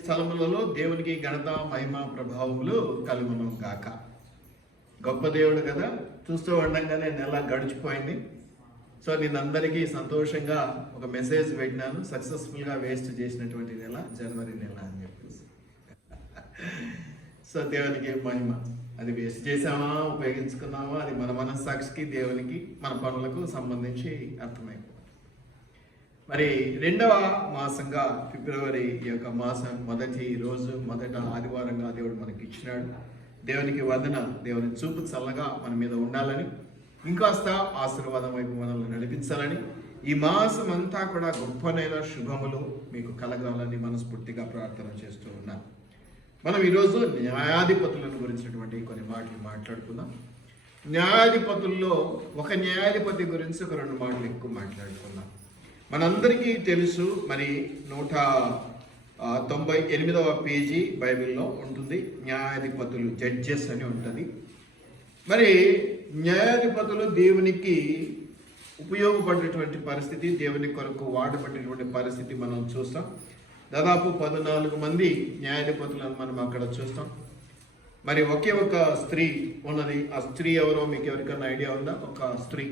స్థలములలో దేవునికి ఘనత మహిమ ప్రభావములు కలుగును గాక. గొప్ప దేవుడు కదా. చూస్తూ ఉండగానే నెల గడిచిపోయింది. సో నేనందరికీ సంతోషంగా ఒక మెసేజ్ పెట్టినాను, సక్సెస్ఫుల్గా వేస్ట్ చేసినటువంటి నెల జనవరి నెల అని చెప్పేసి. సో దేవునికి మహిమ. అది వేస్ట్ చేసామా ఉపయోగించుకున్నామా అది మన మనస్సాక్షికి దేవునికి మన పనులకు సంబంధించి అర్థమైపోతుంది. మరి రెండవ మాసంగా ఫిబ్రవరి ఈ యొక్క మాసం మొదటి రోజు మొదట ఆదివారంగా దేవుడు మనకి ఇచ్చినాడు. దేవునికి వందన. దేవుని చూపు చల్లగా మన మీద ఉండాలని, ఇంకాస్త ఆశీర్వాదం వైపు మనల్ని నడిపించాలని, ఈ మాసం అంతా కూడా గొప్పనైన శుభములు మీకు కలగాలని మనస్ఫూర్తిగా ప్రార్థన చేస్తూ ఉన్నాను. మనం ఈరోజు న్యాయాధిపతులను గురించినటువంటి కొన్ని మాటలు మాట్లాడుకుందాం. న్యాయాధిపతుల్లో ఒక న్యాయాధిపతి గురించి ఒక రెండు మాటలు ఎక్కువ మాట్లాడుకుందాం. మనందరికీ తెలుసు, మరి 198వ పేజీ బైబిల్లో ఉంటుంది, న్యాయాధిపతులు, జడ్జెస్ అని ఉంటుంది. మరి న్యాయాధిపతులు దేవునికి ఉపయోగపడేటువంటి పరిస్థితి, దేవుని కొరకు వాడబడేటువంటి పరిస్థితి మనం చూస్తాం. దాదాపు 14 మంది న్యాయాధిపతులను మనం అక్కడ చూస్తాం. మరి ఒకే ఒక స్త్రీ ఉన్నది. ఆ స్త్రీ ఎవరో మీకు ఎవరికైనా ఐడియా ఉందా? ఒక స్త్రీ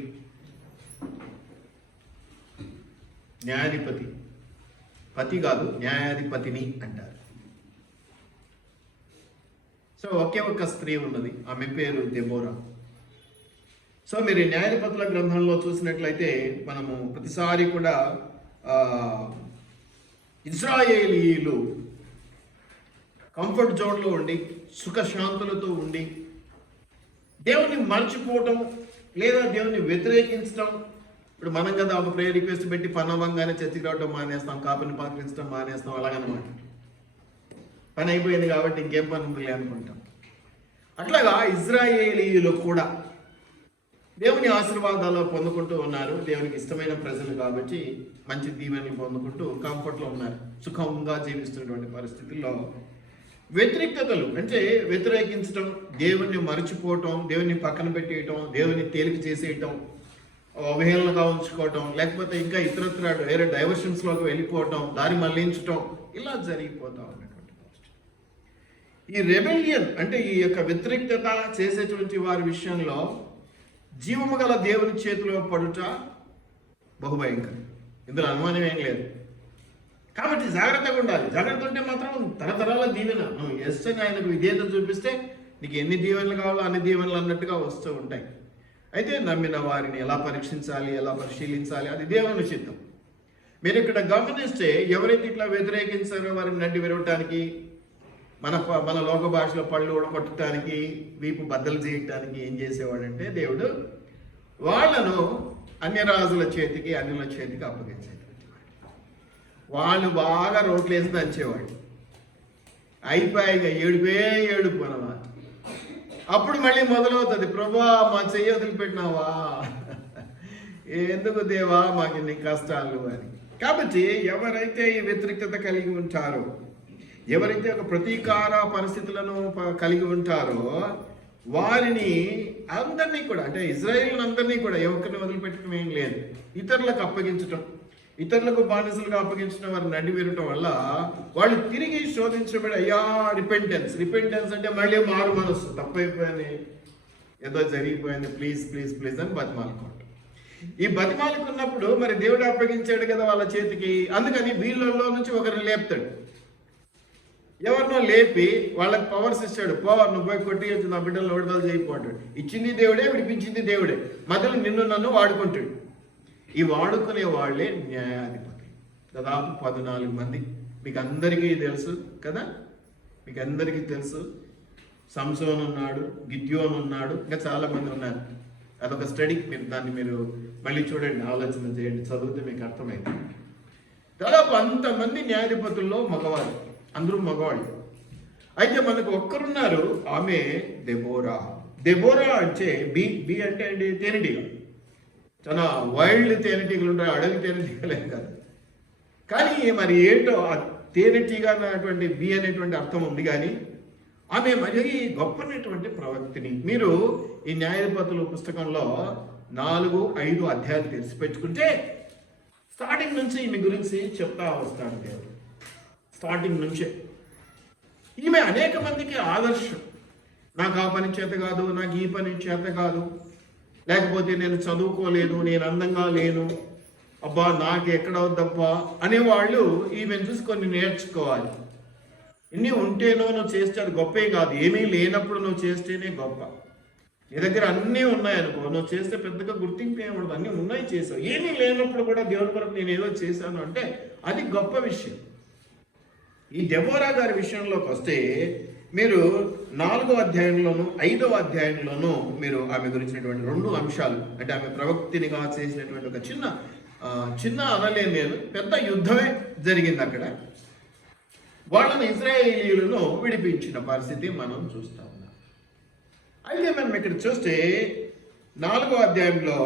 న్యాయాధిపతి, పతి కాదు, న్యాయాధిపతిని అంటారు. సో ఒకే ఒక స్త్రీ ఉన్నది, ఆమె పేరు దెబోరా. సో మీరు న్యాయాధిపతుల గ్రంథంలో చూసినట్లయితే మనము ప్రతిసారి కూడా ఇజ్రాయేలీయులు కంఫర్ట్ జోన్లో ఉండి సుఖశాంతులతో ఉండి దేవుని మర్చిపోవటం లేదా దేవుని వ్యతిరేకించడం. ఇప్పుడు మనం కదా ఒక ప్రేయర్ రిక్వెస్ట్ పెట్టి పనవంగానే చర్చికి రావడం మానేస్తాం, కాపుని పాటించడం మానేస్తాం, అలాగనమాట. పని అయిపోయింది కాబట్టి ఇంకేం పని ఉంది అనుకుంటాం. అట్లాగా ఇజ్రాయేలీయులు కూడా దేవుని ఆశీర్వాదాలు పొందుకుంటూ ఉన్నారు. దేవునికి ఇష్టమైన ప్రజలు కాబట్టి మంచి దీవెని పొందుకుంటూ కంఫర్ట్లో ఉన్నారు, సుఖంగా జీవిస్తున్నటువంటి పరిస్థితుల్లో వ్యతిరేకతలు అంటే వ్యతిరేకించడం, దేవుణ్ణి మరచిపోవటం, దేవుని పక్కన పెట్టేయటం, దేవుని తేలిక చేసేయటం, అవహేళనగా ఉంచుకోవటం, లేకపోతే ఇంకా ఇతరత్ర వేరే డైవర్షన్స్లోకి వెళ్ళిపోవటం, దారి మళ్లించటం, ఇలా జరిగిపోతూ ఉన్నటువంటి పరిస్థితి. ఈ రెబెలియన్ అంటే ఈ యొక్క వ్యతిరేకత చేసేటువంటి వారి విషయంలో జీవము గల దేవుని చేతిలో పడుట బహుభయంకరం. ఇందులో అనుమానం ఏం లేదు. కాబట్టి జాగ్రత్తగా ఉండాలి. జాగ్రత్త ఉంటే మాత్రం తరతరాల దీవెన. నువ్వు ఎస్ అని ఆయనకు విధేయత చూపిస్తే నీకు ఎన్ని దీవెనలు కావాలో అన్ని దీవెనలు అన్నట్టుగా వస్తూ ఉంటాయి. అయితే నమ్మిన వారిని ఎలా పరీక్షించాలి, ఎలా పరిశీలించాలి, అది దేవుని చిత్తం. మీరు ఇక్కడ గమనిస్తే ఎవరైతే ఇట్లా వ్యతిరేకించారో వారిని నడ్డి విరవటానికి, మన లోక భాషలో పళ్ళు ఊడగొట్టడానికి, వీపు బద్దలు చేయటానికి ఏం చేసేవాడంటే దేవుడు వాళ్ళను అన్యరాజుల చేతికి, అన్యుల చేతికి అప్పగించేటువంటి వాళ్ళు బాగా రోట్లేసి దంచేవాడు. అయిపోయాక ఏడుపు అనమాట. అప్పుడు మళ్ళీ మొదలవుతుంది, ప్రభా మా చెయ్యి వదిలిపెట్టినావా, ఎందుకు దేవా మాకు ఇన్ని కష్టాలు అని. కాబట్టి ఎవరైతే ఈ వ్యతిరేకత కలిగి ఉంటారో, ఎవరైతే ఒక ప్రతీకార పరిస్థితులను కలిగి ఉంటారో వారిని అందరినీ కూడా, అంటే ఇజ్రాయేల్ అందరినీ కూడా ఎవరిని వదిలిపెట్టడం ఏం లేదు, ఇతరులకు అప్పగించటం, ఇతరులకు బానిసలుగా అప్పగించిన వారిని నడి విరటం వల్ల వాళ్ళు తిరిగి శోధించబడి అయ్యా రిపెంటెన్స్ అంటే మళ్ళీ మారు మనస్సు, తప్పైపోయింది, ఏదో జరిగిపోయింది, ప్లీజ్ అని బతిమాలుకోవటం. ఈ బతిమాలుకున్నప్పుడు మరి దేవుడు అప్పగించాడు కదా వాళ్ళ చేతికి, అందుకని వీళ్ళల్లో నుంచి ఒకరిని లేపుతాడు. ఎవరినో లేపి వాళ్ళకి పవర్స్ ఇస్తాడు. నువ్వు పోయి కొట్టి నా బిడ్డలను విడుదల చేయకపోతాడు. ఇచ్చింది దేవుడే, విడిపించింది దేవుడే, మధ్యలో నిన్ను నన్ను వాడుకుంటాడు. ఈ వాడుకునే వాళ్ళే న్యాయాధిపతులు. దాదాపు 14 మంది. మీకు అందరికీ తెలుసు కదా, మీకు అందరికీ తెలుసు. సంసోన్ ఉన్నాడు, గిద్యోన్ ఉన్నాడు, ఇంకా చాలా మంది ఉన్నారు. అదొక స్టడీ. దాన్ని మీరు మళ్ళీ చూడండి, ఆలోచన చేయండి, చదివితే మీకు అర్థమైంది. దాదాపు అంతమంది న్యాయాధిపతుల్లో మగవారు, అందరూ మగవాళ్ళు. అయితే మనకు ఒక్కరున్నారు, ఆమె దెబోరా అంటే బి అంటే తేనెటీగ. చాలా వైల్డ్ తేనెటీగలు ఉంటాయి, అడవి తేనెటీగలే కాదు. కానీ మరి ఏంటో ఆ తేనెటీగ అన్నటువంటి బి అనేటువంటి అర్థం ఉంది. కానీ ఆమె మరి గొప్పనటువంటి ప్రవక్తిని. మీరు ఈ న్యాయాధిపతుల పుస్తకంలో 4-5 అధ్యాయాలు తెలిసి పెట్టుకుంటే స్టార్టింగ్ నుంచి ఈమె గురించి చెప్తా వస్తాడు దేవుడు. స్టార్టింగ్ నుంచే. ఈమె అనేక మందికి ఆదర్శం. నాకు ఆ పని చేత కాదు, నాకు ఈ పని చేత కాదు, లేకపోతే నేను చదువుకోలేను, నేను అందంగా లేను, అబ్బా నాకు ఎక్కడ వద్దబ్బా అనేవాళ్ళు ఈమెను చూసి కొన్ని నేర్చుకోవాలి. ఇన్ని ఉంటేనో నువ్వు చేస్తే అది గొప్పే కాదు, ఏమీ లేనప్పుడు నువ్వు చేస్తేనే గొప్ప. నీ దగ్గర అన్నీ ఉన్నాయనుకో, నువ్వు చేస్తే పెద్దగా గుర్తింపు ఏమఉండదు, అన్నీ ఉన్నాయి చేసావు. ఏమీ లేనప్పుడు కూడా దేవుని కొరకు నేను ఏదో చేశాను అంటే అది గొప్ప విషయం. ఈ దెబోరా గారి విషయంలోకి వస్తే మీరు 4వ అధ్యాయంలోను 5వ అధ్యాయంలోనూ మీరు ఆమె గురించినటువంటి 2 అంశాలు, అంటే ఆమె ప్రవక్తినిగా చేసినటువంటి ఒక చిన్న అనలేను నేను, పెద్ద యుద్ధమే జరిగింది అక్కడ. వాళ్ళని ఇశ్రాయేలీయులను విడిపించిన పరిస్థితి మనం చూస్తా ఉన్నాం. అయితే మనం ఇక్కడ చూస్తే 4వ అధ్యాయంలో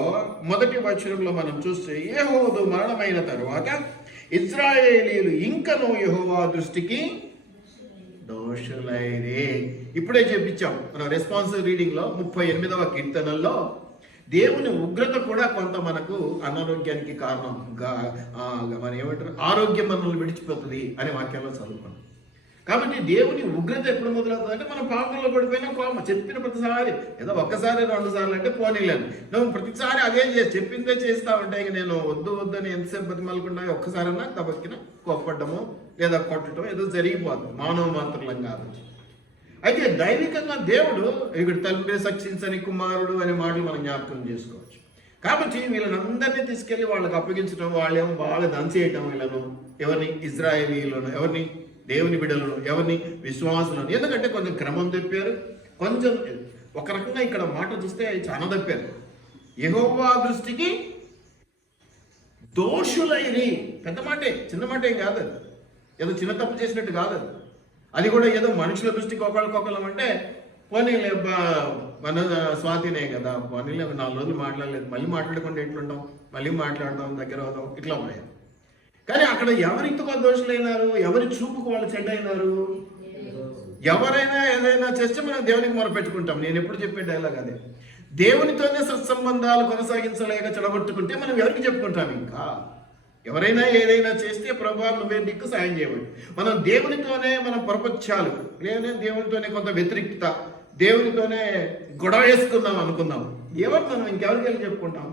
1వ వచనంలో మనం చూస్తే, యెహోదు మరణమైన తరువాత ఇశ్రాయేలీయులు ఇంకనూ యెహోవా దృష్టికి దోషులైరే. ఇప్పుడే చెప్పించాం మనం రెస్పాన్సివ్ రీడింగ్ లో 38వ కీర్తనల్లో దేవుని ఉగ్రత కూడా కొంత మనకు అనారోగ్యానికి కారణం, మన ఏమంటారు, ఆరోగ్యం మనల్ని విడిచిపోతుంది అనే వాక్యాల్లో చదువుకున్నాం. కాబట్టి దేవుని ఉగ్రత ఎప్పుడు మొదలవుతుంది అంటే మనం పాపంలో పడిపోయినా కోమ, చెప్పిన ప్రతిసారి ఏదో ఒక్కసారి 2 సార్లు అంటే పోనీలేను, నువ్వు ప్రతిసారి అదే చెప్పిందే చేస్తా ఉంటే ఇక నేను వద్దు అని ఎంతసేపు బతిమలకుండా ఒక్కసారన్నా తబక్కిన కోప్పడము లేదా కొట్టడం ఏదో జరిగిపోతుంది, మానవ మాత్రం కాదు. అయితే దైవికంగా దేవుడు ఇక్కడ తండ్రి సక్షించని కుమారుడు అనే మాటలు మనం జ్ఞాపకం చేసుకోవచ్చు. కాబట్టి వీళ్ళని అందరినీ తీసుకెళ్లి వాళ్ళకి అప్పగించడం, వాళ్ళేమో బాగా దంచేయటం, వీళ్ళను ఎవరిని, ఇశ్రాయేలీయులను, ఎవరిని, దేవుని బిడ్డలను, ఎవరిని, విశ్వాసులను. ఎందుకంటే కొంచెం క్రమం తప్పారు, కొంచెం ఒక రకంగా ఇక్కడ మాట చూస్తే చాలా తప్పారు. యెహోవా దృష్టికి దోషులైరి, పెద్ద మాటే, చిన్న మాట ఏం కాదు, ఏదో చిన్న తప్పు చేసినట్టు కాదు అది కూడా ఏదో మనుషుల దృష్టికి ఒకళ్ళకొకళ్ళం అంటే పోనీలే మన స్వాతినే కదా, పోనీలే 4 రోజులు మాట్లాడలేదు, మళ్ళీ మాట్లాడకుండా ఎట్లుంటాం, మళ్ళీ మాట్లాడదాం, దగ్గర అవుదాం, ఇట్లా ఉన్నాయి. కానీ అక్కడ ఎవరింతగా దోషులైనారు, ఎవరి చూపుకు వాళ్ళు చెడ్డైనారు. ఎవరైనా ఏదైనా చేస్తే మనం దేవునికి మొరపెట్టుకుంటాం. నేను ఎప్పుడు చెప్పే డైలాగ్ అదే, దేవునితోనే సత్సంబంధాలు కొనసాగించలేక చెడగొట్టుకుంటే మనం ఎవరికి చెప్పుకుంటాం? ఇంకా ఎవరైనా ఏదైనా చేస్తే ప్రభా నువ్వే దిక్కు సాయం చేయబడి, మనం దేవునితోనే మనం ప్రపంచాలు, లేదా దేవునితోనే కొంత వ్యతిరేకత, దేవునితోనే గొడవ వేసుకుందాం అనుకుందాం, ఎవరు మనం ఇంకెవరికి వెళ్ళి చెప్పుకుంటాం?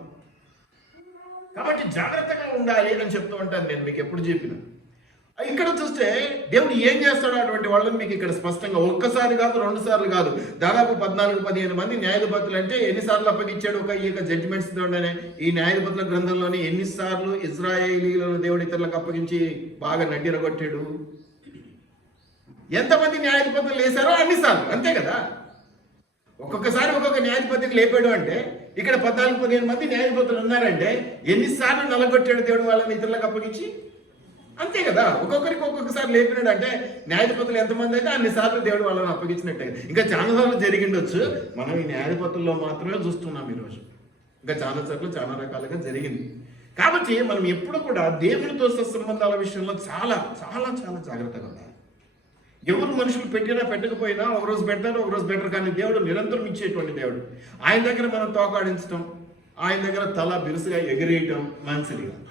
కాబట్టి జాగ్రత్తగా ఉండాలి అని చెప్తూ ఉంటాను నేను మీకు ఎప్పుడు చెప్పిన. ఇక్కడ చూస్తే దేవుడు ఏం చేస్తాడో అటువంటి వాళ్ళని మీకు ఇక్కడ స్పష్టంగా, ఒక్కసారి కాదు, 2 సార్లు కాదు, దాదాపు 14-15 మంది న్యాయాధిపతులు. అంటే ఎన్నిసార్లు అప్పగించాడు ఒక ఈ యొక్క జడ్జిమెంట్స్ తోనే ఈ న్యాయాధిపతుల గ్రంథంలోని ఎన్నిసార్లు ఇశ్రాయేలీయులను దేవుడి ఇతరులకు అప్పగించి బాగా నడ్డిరగొట్టాడు. ఎంతమంది న్యాయాధిపతులు లేసారో అన్నిసార్లు, అంతే కదా. ఒక్కొక్కసారి ఒక్కొక్క న్యాయాధిపతిని లేపాడు అంటే ఇక్కడ 14-15 మంది న్యాయాధిపతులు ఉన్నారంటే ఎన్నిసార్లు నలగొట్టాడు దేవుడు వాళ్ళని ఇతరులకు అప్పగించి, అంతే కదా. ఒక్కొక్కరికి ఒక్కొక్కసారి లేపినాడు అంటే న్యాయాధిపతులు ఎంతమంది అయితే అన్నిసార్లు దేవుడు వాళ్ళని అప్పగించినట్టే. ఇంకా చాలా సార్లు జరిగిండొచ్చు, మనం ఈ న్యాయాధిపతుల్లో మాత్రమే చూస్తున్నాం ఈరోజు. ఇంకా చాలా సార్లు చాలా రకాలుగా జరిగింది. కాబట్టి మనం ఎప్పుడు కూడా దేవునితో సత్సంబంధాల విషయంలో చాలా చాలా చాలా జాగ్రత్తగా ఉండాలి. ఎవరు మనుషులు పెట్టినా పెట్టకపోయినా ఒకరోజు పెడతారు, ఒకరోజు బెటర్. కానీ దేవుడు నిరంతరం ఇచ్చేటువంటి దేవుడు. ఆయన దగ్గర మనం తోకాడించడం, ఆయన దగ్గర తల బిరుసుగా ఎగిరేయటం మంచిది కాదు,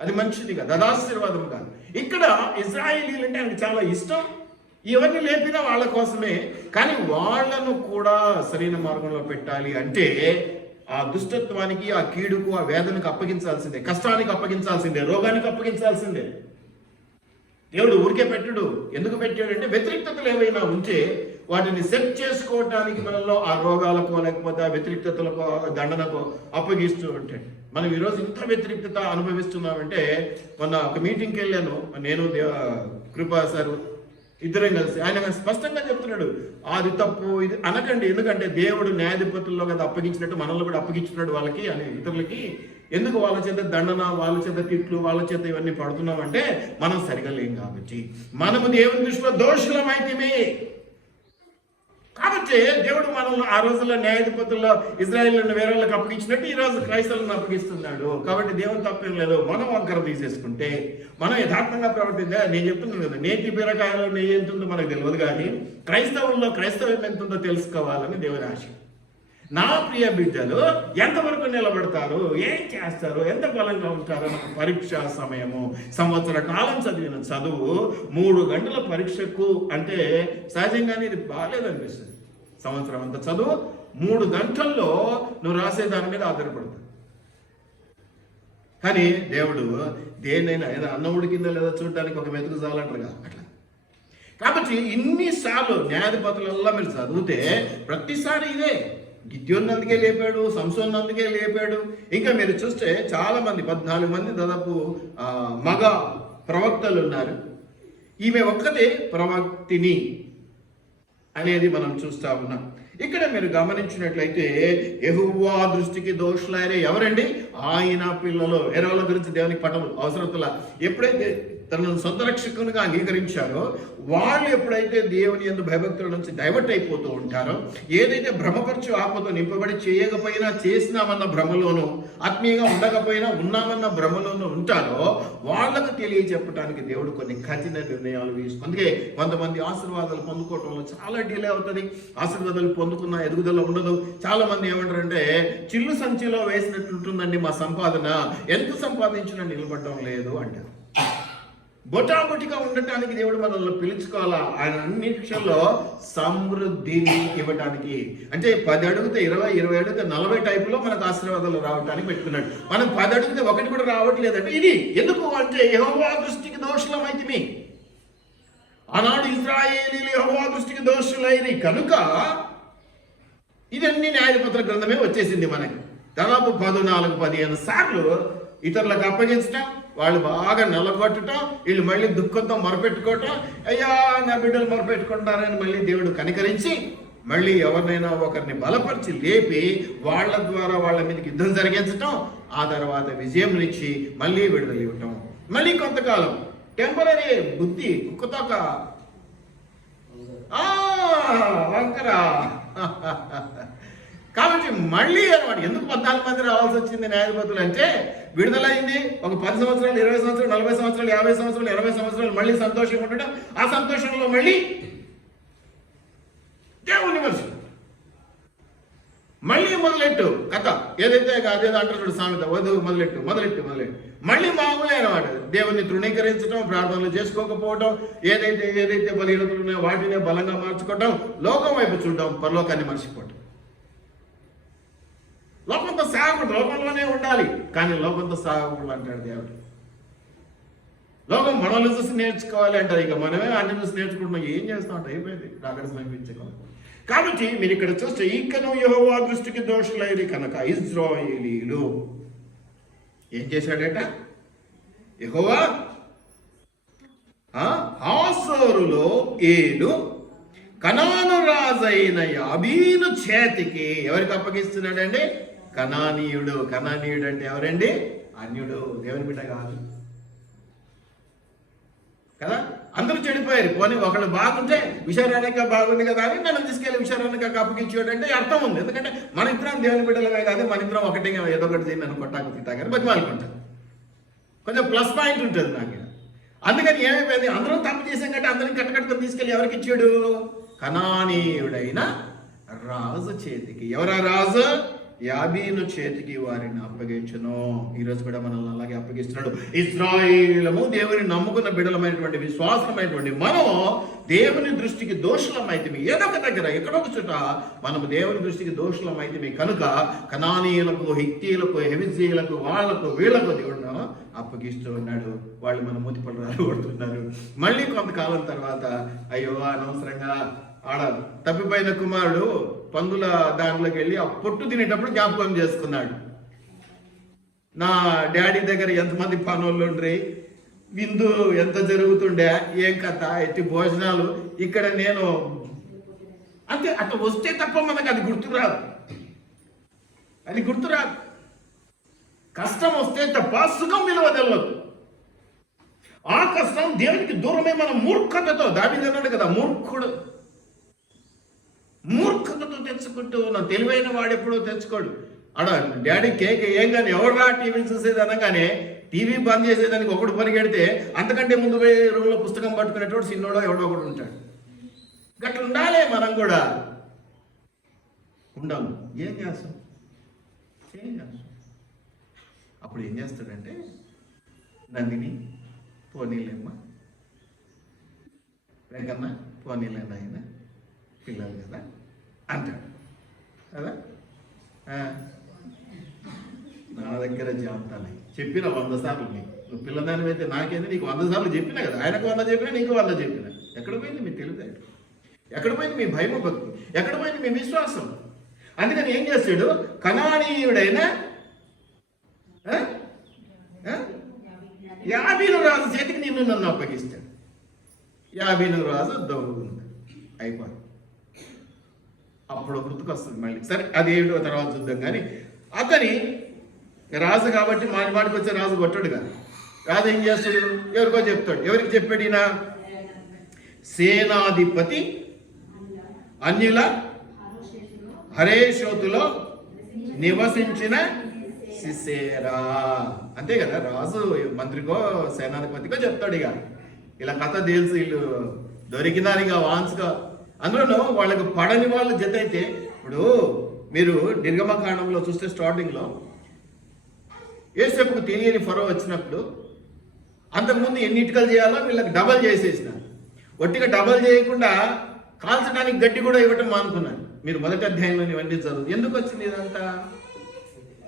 అది మంచిది కాదు, అది ఆశీర్వాదం కాదు. ఇక్కడ ఇశ్రాయేలీయులు అంటే ఆయనకు చాలా ఇష్టం, ఎవరిని లేపినా వాళ్ళ కోసమే. కానీ వాళ్ళను కూడా సరైన మార్గంలో పెట్టాలి అంటే ఆ దుష్టత్వానికి, ఆ కీడుకు, ఆ వేదనకు అప్పగించాల్సిందే, కష్టానికి అప్పగించాల్సిందే, రోగానికి అప్పగించాల్సిందే. దేవుడు ఊరికే పెట్టడు. ఎందుకు పెట్టాడంటే వ్యతిరేకతలు ఏవైనా ఉంటే వాటిని సెట్ చేసుకోవటానికి మనలో ఆ రోగాలకో లేకపోతే ఆ వ్యతిరేకతలకో దండనకో అప్పగిస్తూ ఉంటాడు. మనం ఈరోజు ఇంత వ్యతిరేకత అనుభవిస్తున్నామంటే, మొన్న ఒక మీటింగ్కి వెళ్ళాను నేను, కృపా సార్, ఇద్దరం కలిసి. ఆయన స్పష్టంగా చెప్తున్నాడు, అది తప్పు ఇది అనకండి, ఎందుకంటే దేవుడు న్యాయాధిపతుల్లో కదా అప్పగించినట్టు మనల్ని కూడా అప్పగించున్నాడు వాళ్ళకి అని, ఇతరులకి. ఎందుకు వాళ్ళ చేత దండన, వాళ్ళ చేత తిట్లు, వాళ్ళ చేత ఇవన్నీ పడుతున్నామంటే మనం సరిగా లేం కాబట్టి, మనము దేవుని దృష్టిలో దోషులమైతే. కాబట్టి దేవుడు మనల్ని ఆ రోజుల్లో న్యాయాధిపతుల్లో ఇజ్రాయేలులను వేరే వాళ్ళకి అప్పగించినట్టు ఈ రోజు క్రైస్తవులను అప్పగిస్తున్నాడు. కాబట్టి దేవుని తప్పేం లేదు. మనం వంకర తీసేసుకుంటే, మనం యథార్థంగా ప్రవర్తించే, నేను చెప్తున్నాను కదా, నేతి బీరకాయలో నెయ్యి ఎంతుందో మనకు తెలియదు, కానీ క్రైస్తవుల్లో క్రైస్తవం ఎంతుందో తెలుసుకోవాలని దేవుని ఆశ. నా ప్రియ బిడ్డలు ఎంతవరకు నిలబడతారు, ఏం చేస్తారు, ఎంత బలంగా ఉంటారు? పరీక్షా సమయము, సంవత్సర కాలం చదివిన చదువు 3 గంటల పరీక్షకు అంటే సహజంగానే ఇది బాగాలేదనిపిస్తుంది. సంవత్సరం అంత చదువు 3 గంటల్లో నువ్వు రాసే దాని మీద ఆధారపడుతుంది. కానీ దేవుడు దేన్నైనా ఏదో అన్నం ఉడికిందా లేదా చూడడానికి ఒక మెతుకు చాలంటారుగా అట్లా. కాబట్టి ఇన్నిసార్లు న్యాయాధిపతులల్లా మీరు చదివితే ప్రతిసారి ఇదే. గిద్యోన్ని అందుకే లేపాడు, సంసోన్ని అందుకే లేపాడు. ఇంకా మీరు చూస్తే చాలా మంది 14 మంది దాదాపు మగ ప్రవక్తలు ఉన్నారు. ఈమె ఒక్కతే ప్రవక్తిని అనేది మనం చూస్తా ఉన్నాం. ఇక్కడ మీరు గమనించినట్లయితే యెహోవా దృష్టికి దోషులైన ఎవరండి? ఆయన పిల్లలు. వేరే వాళ్ళ గురించి దేవునికి పట్టదు, అవసరతల. ఎప్పుడైతే తనను సొంత రక్షకునిగా అంగీకరించారో వాళ్ళు ఎప్పుడైతే దేవుని యందు భయభక్తుల నుంచి డైవర్ట్ అయిపోతూ ఉంటారో, ఏదైతే భ్రమపరచు ఆత్మతో నింపబడి చేయకపోయినా చేసినామన్న భ్రమలోనూ, ఆత్మీయంగా ఉండకపోయినా ఉన్నామన్న భ్రమలోనూ ఉంటారో వాళ్ళకు తెలియచెప్పడానికి దేవుడు కొన్ని కఠిన నిర్ణయాలు తీసుకుంది. అందుకే కొంతమంది ఆశీర్వాదాలు పొందుకోవటంలో చాలా డిలే అవుతుంది, ఆశీర్వాదాలు పొందుకున్న ఎదుగుదల ఉండదు. చాలా మంది ఏమంటారంటే చిల్లు సంచిలో వేసినట్టుంటుందండి మా సంపాదన, ఎంత సంపాదించినా నిలబడడం లేదు అంటారు. బొటాబొటిగా ఉండటానికి దేవుడు మనల్ని పిలుచుకోవాలా. ఆయన అన్ని విషయాల్లో సమృద్ధిని ఇవ్వటానికి. అంటే 10 అడిగితే 20, 20 అడిగితే 40 టైపులో మనకు ఆశీర్వాదాలు రావటానికి పెట్టుకున్నాడు. మనం 10 అడిగితే 1 కూడా రావట్లేదంటే ఇది ఎందుకు అంటే యెహోవా దృష్టికి దోషులమైతిమి. ఆనాడు ఇశ్రాయేలీయులు యెహోవా దృష్టికి దోషులైరి కనుక ఇదన్నీ న్యాయాధిపతుల గ్రంథమే వచ్చేసింది మనకి. దాదాపు 14-15 సార్లు ఇతరులకు అప్పగించటం, వాళ్ళు బాగా నిలబట్టడం, వీళ్ళు మళ్ళీ దుఃఖంతో మొరపెట్టుకోవటం, అయ్యా నా బిడ్డలు మొరపెట్టుకుంటారని మళ్ళీ దేవుడు కనికరించి మళ్ళీ ఎవరినైనా ఒకరిని బలపరిచి లేపి వాళ్ళ ద్వారా వాళ్ళ మీదకి యుద్ధం జరిగించటం, ఆ తర్వాత విజయం ఇచ్చి మళ్ళీ విడుదల ఇవ్వటం. మళ్ళీ కొంతకాలం టెంపరీ బుద్ధి కుక్కతోక వంకర. కాబట్టి మళ్ళీ అనమాట ఎందుకు 14 మంది రావాల్సి వచ్చింది న్యాయాధిపతులు అంటే, విడుదలైంది ఒక 10 సంవత్సరాలు, 20 సంవత్సరాలు, 40 సంవత్సరాలు, 50 సంవత్సరాలు, 20 సంవత్సరాలు మళ్ళీ సంతోషంగా ఉండడం, ఆ సంతోషంలో మళ్ళీ దేవుని వర్షం మళ్ళీ మొదలెట్టు కథ. ఏదైతే అదేదో అంటారు చూడు సామెత, వధువు మొదలెట్టు మళ్ళీ మామూలే అనమాట. దేవుని తృణీకరించడం, ప్రార్థనలు చేసుకోకపోవడం, ఏదైతే బలహీనతలు ఉన్నాయో వాటినే బలంగా మార్చుకోవడం, లోకం వైపు చూడడం, పరలోకాన్ని మర్చిపోవడం. లోకంతో సాగుడు, లోకంలోనే ఉండాలి కానీ లోకంతో సాగుడు అంటాడు దేవుడు. లోకం మనల్ని చూసి నేర్చుకోవాలి అంటారు. ఇక మనమే అన్ని చూసి నేర్చుకుంటున్నాం, ఏం చేస్తాం అంటే అయిపోయింది అక్కడ సమీపించడం. కాబట్టి మీరు ఇక్కడ చూస్తే ఇకను యెహోవా దృష్టికి దోషులైరి కనుక ఇశ్రాయేలీయులు ఏం చేశాడట? యెహోవా హాసోరులో ఏలు కనాను రాజైన యాబీను చేతికి ఎవరికి అప్పగిస్తున్నాడండి? కనానీయుడు. కనానీయుడు అంటే ఎవరండి? అన్యుడు, దేవుని బిడ్డ కాదు కదా. అందరూ చెడిపోయారు. పోనీ ఒకళ్ళు బాగుంటే విషారానిక బాగుంది కదా అని నన్ను తీసుకెళ్ళి విషారానిక అప్పగించాడు అంటే అర్థం ఉంది. ఎందుకంటే మన ఇద్దరం దేవుని బిడ్డలమే కాదు, మన ఇద్దరం ఒకటే, ఏదో ఒకటి చేయి నన్ను కొట్టాకు తిట్టాకని బతిమాలుకుంటాను. కొంచెం ప్లస్ పాయింట్ ఉంటుంది నాకు. అందుకని ఏమైపోయింది, అందరం తప్పు చేసాం కంటే అందరిని కట్టకట్టుకొని తీసుకెళ్ళి ఎవరికి ఇచ్చాడు? కనానీయుడైన రాజు చేతికి. ఎవరా రాజు? యాబీను చేతికి వారిని అప్పగించును. ఈరోజు కూడా మనల్ని అలాగే అప్పగిస్తున్నాడు. ఇశ్రాయేలము దేవుని నమ్ముకున్న బిడ్డలమైనటువంటి విశ్వాసమైనటువంటి మనము దేవుని దృష్టికి దోషులమైతిమి. ఏదో ఒక దగ్గర ఎక్కడొక చోట మనము దేవుని దృష్టికి దోషులమైతిమి కనుక కనానీయులకు, హిత్తీలకు, హెవిజీయులకు, వాళ్లకు వీళ్లకు దేవుడు అప్పగిస్తూ ఉన్నాడు. వాళ్ళు మన మూతిపళ్ళు రాలగొడుతున్నారు. మళ్ళీ కొంతకాలం తర్వాత అయ్యో అనవసరంగా ఆడ తప్పిపోయిన కుమారుడు పందుల దాంట్లోకి వెళ్ళి ఆ పొట్టు తినేటప్పుడు జ్ఞాపకం చేసుకున్నాడు. నా డాడీ దగ్గర ఎంతమంది పనులు ఉండ్రి, విందు ఎంత జరుగుతుండే, ఏం కథ, ఎట్టి భోజనాలు, ఇక్కడ నేను అంతే. అట్లా వస్తే తప్ప మనకు అది గుర్తురాదు. కష్టం వస్తే తప్ప సుఖం విలువ తెలియదు. ఆ కష్టం దేవునికి దూరమే. మన మూర్ఖతతో, దావీదు అన్నాడు కదా, మూర్ఖతతో తెచ్చుకుంటూ నా తెలివైన వాడు ఎప్పుడో తెచ్చుకోడు. ఆడ డాడీ కేక్ ఏం కానీ ఎవడరా టీవీ చూసేది అనగానే టీవీ బంద్ చేసేదానికి ఒకడు పరిగెడితే అంతకంటే ముందు పోయి రూమ్లో పుస్తకం పట్టుకునేటోడు చిన్నోడో ఎవడో ఒకడు ఉంటాడు. గట్ల ఉండాలి మనం కూడా. ఉండము. ఏం చేస్తాం? అప్పుడు ఏం చేస్తాడంటే, నందిని పోనీలేమ్మా, వెంకన్న పోనీలేండి, ఆయన పిల్లలు కదా అంటాడు కదా. నా దగ్గర జాబితాలు చెప్పిన 100 సార్లు నువ్వు పిల్లదాని అయితే నాకేంది, నీకు 100 సార్లు చెప్పినా కదా, ఆయనకు 100 చెప్పినా నీకు 100 చెప్పినా. ఎక్కడ పోయింది మీ తెలివితేటలు? ఎక్కడ పోయింది మీ భయము భక్తి? ఎక్కడ పోయింది మీ విశ్వాసం? అందుకని ఏం చేస్తాడు, కనానీయుడైన యాబీను రాజు చేతికి నన్ను అప్పగిస్తాడు. యాబీను రాజు దౌడు అయిపోయింది. అప్పుడు గుర్తుకొస్తుంది మళ్ళీ. సరే అదేమిటో తర్వాత చూద్దాం. కానీ అతని రాజు కాబట్టి మాటికి వచ్చే రాజు కొట్టాడు కదా. రాజు ఏం చేస్తాడు, ఎవరికో చెప్తాడు. ఎవరికి చెప్పాడు ఈయన? సేనాధిపతి అన్యుల హరేషోతులో నివసించిన సిసేరా. అంతే కదా, రాజు మంత్రికో సేనాధిపతికో చెప్తాడు. ఇక ఇలా కథ తెలుసు, వీళ్ళు దొరికినారిగా వాన్స్గా. అందులోనూ వాళ్ళకు పడని వాళ్ళ జత అయితే, ఇప్పుడు మీరు నిర్గమకాండంలో చూస్తే స్టార్టింగ్లో యోసేపుకు తెలియని ఫరో వచ్చినప్పుడు అంతకుముందు ఎన్ని ఇటుకలు చేయాలో వీళ్ళకి డబల్ చేసేసినారు. ఒట్టిగా డబల్ చేయకుండా కాల్చడానికి గడ్డి కూడా ఇవ్వటం మానుకున్నాను. మీరు మొదటి అధ్యాయంలో ఇవన్నీ చదువు. ఎందుకు వచ్చింది ఇదంతా?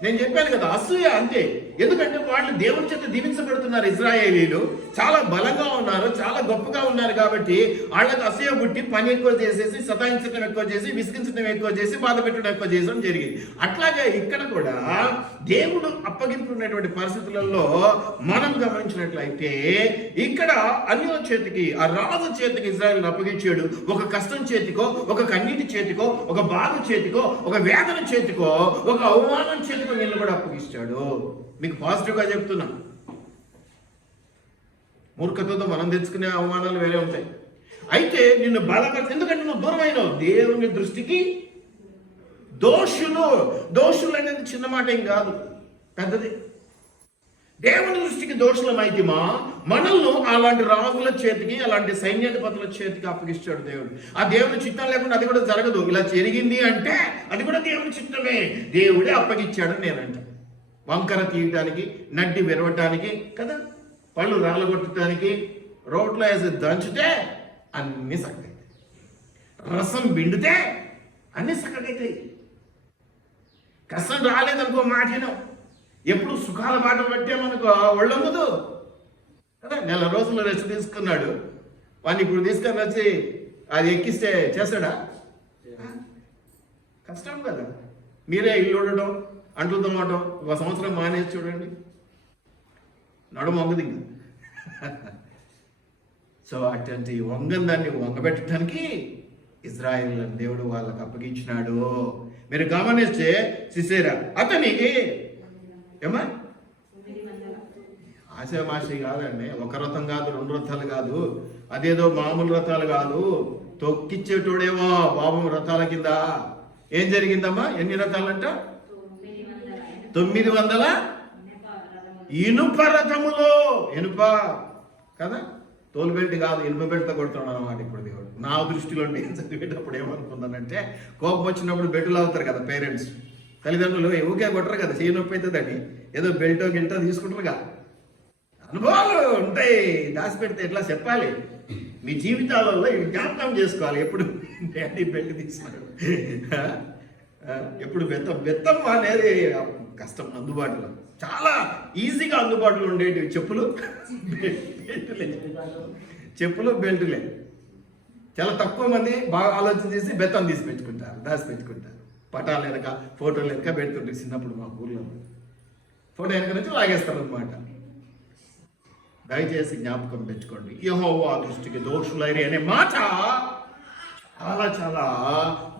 నేను చెప్పాను కదా, అసూయ. అంతే. ఎందుకంటే వాళ్ళు దేవుని చేత దీవించబడుతున్నారు. ఇజ్రాయేలీలు చాలా బలంగా ఉన్నారు, చాలా గొప్పగా ఉన్నారు. కాబట్టి వాళ్ళకి అసూయ పుట్టి పని ఎక్కువ చేసేసి, సతాయించడం ఎక్కువ చేసి, విసిగించడం ఎక్కువ చేసి, బాధ పెట్టడం ఎక్కువ చేయడం జరిగింది. అట్లాగే ఇక్కడ కూడా దేవుడు అప్పగింపు ఉన్నటువంటి పరిస్థితులలో మనం గమనించినట్లయితే ఇక్కడ అన్యుల చేతికి, ఆ రాజు చేతికి ఇజ్రాయేల్ అప్పగించాడు. ఒక కష్టం చేతికో, ఒక కన్నీటి చేతికో, ఒక బాధ చేతికో, ఒక వేదన చేతికో, ఒక అవమానం చేతికో వీళ్ళు కూడా అప్పగిస్తాడు. మీకు పాజిటివ్గా చెప్తున్నా. మూర్ఖతతో మనం తెచ్చుకునే అవమానాలు వేరే ఉంటాయి. అయితే నిన్ను బలపరిచి, ఎందుకంటే నువ్వు దూరమైనవు దేవుని దృష్టికి. దోషులు అనేది చిన్న మాట ఏం కాదు, పెద్దది. దేవుని దృష్టికి దోషులమైతిమా మనల్ని అలాంటి రాజుల చేతికి, అలాంటి సైన్యాధిపతుల చేతికి అప్పగిస్తాడు దేవుడు. ఆ దేవుని చిత్తం లేకుండా అది కూడా జరగదు. ఇలా జరిగింది అంటే అది కూడా దేవుని చిత్తమే, దేవుడే అప్పగించాడని నేనంట. వంకర తీయటానికి, నడ్డి విరవటానికి కదా, పళ్ళు రాళ్ళగొట్టడానికి, రోడ్లో వేసి దంచితే అన్నీ చక్కగా, రసం పిండితే అన్నీ చక్కగైతాయి. కష్టం రాలేదనుకో మాటినం, ఎప్పుడు సుఖాల బాట పెట్టామనుకో ఒళ్ళొంగదు కదా. 4 రోజులు రెస్ట్ తీసుకున్నాడు, వాడిని ఇప్పుడు తీసుకొని వచ్చి అది ఎక్కిస్తే చేస్తాడా? కష్టం కదా. మీరే ఇల్లు ఉండడం, అంట్లు తోమటం, 1 సంవత్సరం మానేసి చూడండి, నడుము వంగదు ఇంకా. సో అటువంటి వంగని దాన్ని వంగబెట్టడానికి ఇజ్రాయేల్ దేవుడు వాళ్ళకి అప్పగించినాడు. మీరు గమనిస్తే సిసేరా అతనికి ఏమా ఆశామాషి కాదండి. 1 రథం కాదు, 2 రథాలు కాదు, అదేదో మామూలు రథాలు కాదు, తొక్కిచ్చేటోడేమో బాబు రథాల కింద. ఏం జరిగిందమ్మా? ఎన్ని రథాలంట? 900 ఇనుప రథములో. ఇనుప కదా, తోలు బెల్ట్ కాదు, ఇనుప బెల్ట్తో కొడుతున్నాడు అన్నమాట ఇప్పుడు దేవుడు. నా దృష్టిలో నేను చదివేటప్పుడు ఏమనుకున్నానంటే, కోపం వచ్చినప్పుడు బెల్టులు అవుతారు కదా పేరెంట్స్, తల్లిదండ్రులు ఊకే కొట్టరు కదా, చేయి నొప్పి అవుతుందని ఏదో బెల్టో గిల్టో తీసుకుంటారుగా. అనుభవాలు ఉంటాయి, దాచిపెడితే ఎట్లా చెప్పాలి. మీ జీవితాలలో ఇవి జ్ఞాపకం చేసుకోవాలి. ఎప్పుడు డాడీ బెల్ట్ తీసుకున్నాడు, ఎప్పుడు బెత్తం అనేది కష్టం. అందుబాటులో చాలా ఈజీగా అందుబాటులో ఉండేటివి చెప్పులు బెల్టులే. చాలా తక్కువ మంది బాగా ఆలోచన చేసి బెత్తం తీసి పెట్టుకుంటారు, దాచి పెట్టుకుంటారు. పటాలు వెనక, ఫోటోలు వెనక పెడుతుంటారు. చిన్నప్పుడు మా ఊర్లో ఫోటో వెనక నుంచి లాగేస్తారు అనమాట. దయచేసి జ్ఞాపకం పెట్టుకోండి, యెహోవా దృష్టికి దోషులైరి అనే మాట చాలా చాలా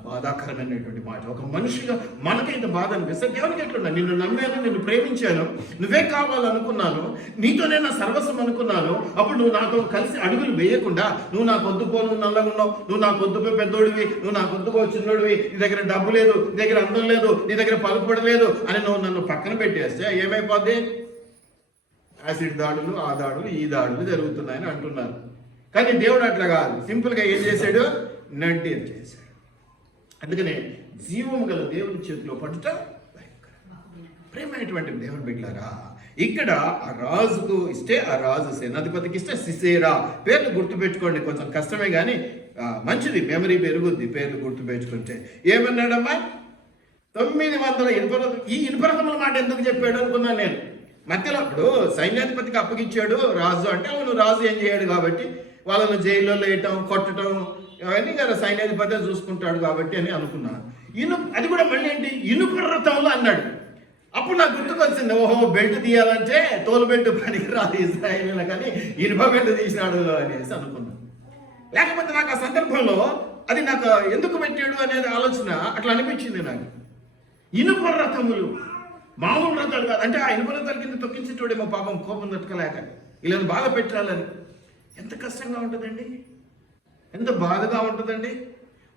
బాధాకరమైనటువంటి మాట. ఒక మనిషిగా మనకైతే బాధ అనిపిస్తే దేవునికి ఎట్లున్నా, నిన్ను నమ్మాను, నిన్ను ప్రేమించాను, నువ్వే కావాలనుకున్నాను, నీతోనే నా సర్వస్వం అనుకున్నాను. అప్పుడు నువ్వు నాతో కలిసి అడుగులు వేయకుండా, నువ్వు నాకు వద్దుపో, నువ్వు నల్లగా ఉన్నావు, నువ్వు నాకు వద్దుపో పెద్దోడివి, నువ్వు నాకు వద్దుపో చిన్నోడివి, నీ దగ్గర డబ్బు లేదు, నీ దగ్గర అందం లేదు, నీ దగ్గర పలుకుపడలేదు అని నువ్వు నన్ను పక్కన పెట్టేస్తే ఏమైపోద్ది? యాసిడ్ దాడులు, ఆ దాడులు, ఈ దాడులు జరుగుతున్నాయని అంటున్నారు. కానీ దేవుడు అట్లా కాదు. సింపుల్గా ఏం చేశాడు? నడ్డి చేశాడు. అందుకనే జీవము గల దేవుని చేతిలో పడుట ప్రేమైనటువంటి దేవుని బిడ్డలారా, ఇక్కడ ఆ రాజుకు ఇస్తే ఆ రాజు సేనాధిపతికి ఇస్తే సిసేరా. పేర్లు గుర్తుపెట్టుకోండి, కొంచెం కష్టమే కానీ మంచిది, మెమరీ పెరుగుద్ది పేర్లు గుర్తుపెట్టుకుంటే. ఏమన్నాడమ్మా? 900 ఈ ఇనుపరథముల మాట ఎందుకు చెప్పాడు అనుకున్నాను నేను మధ్యలో. ఇప్పుడు సైన్యాధిపతికి అప్పగించాడు రాజు అంటే, అవును రాజు ఏం చేయడు కాబట్టి వాళ్ళను జైల్లో వేయటం కొట్టడం అవన్నీ కదా సైన్యాధిపతి చూసుకుంటాడు కాబట్టి అని అనుకున్నాను. అది కూడా మళ్ళీ ఏంటి, ఇనుపరథములు అన్నాడు. అప్పుడు నాకు గుర్తుకొచ్చింది, ఓహో బెల్ట్ తీయాలంటే తోలు బెల్ట్ పనికి రాదు ఇజ్రాయేల్ కానీ ఇనుప బెల్ట్ తీసినాడు అనేసి అనుకున్నాను. లేకపోతే నాకు ఆ సందర్భంలో అది నాకు ఎందుకు పెట్టాడు అనేది ఆలోచన అట్లా అనిపించింది నాకు. ఇనుప రథములు మామూలు రథాలు కాదు అంటే, ఆ ఇనుప రథాల కింద తొక్కించేటోడేమో పాపం కోపం తట్టుకోలేక ఇలా బాగా పెట్టాలని. ఎంత కష్టంగా ఉంటుందండి, ఎంత బాధగా ఉంటుందండి.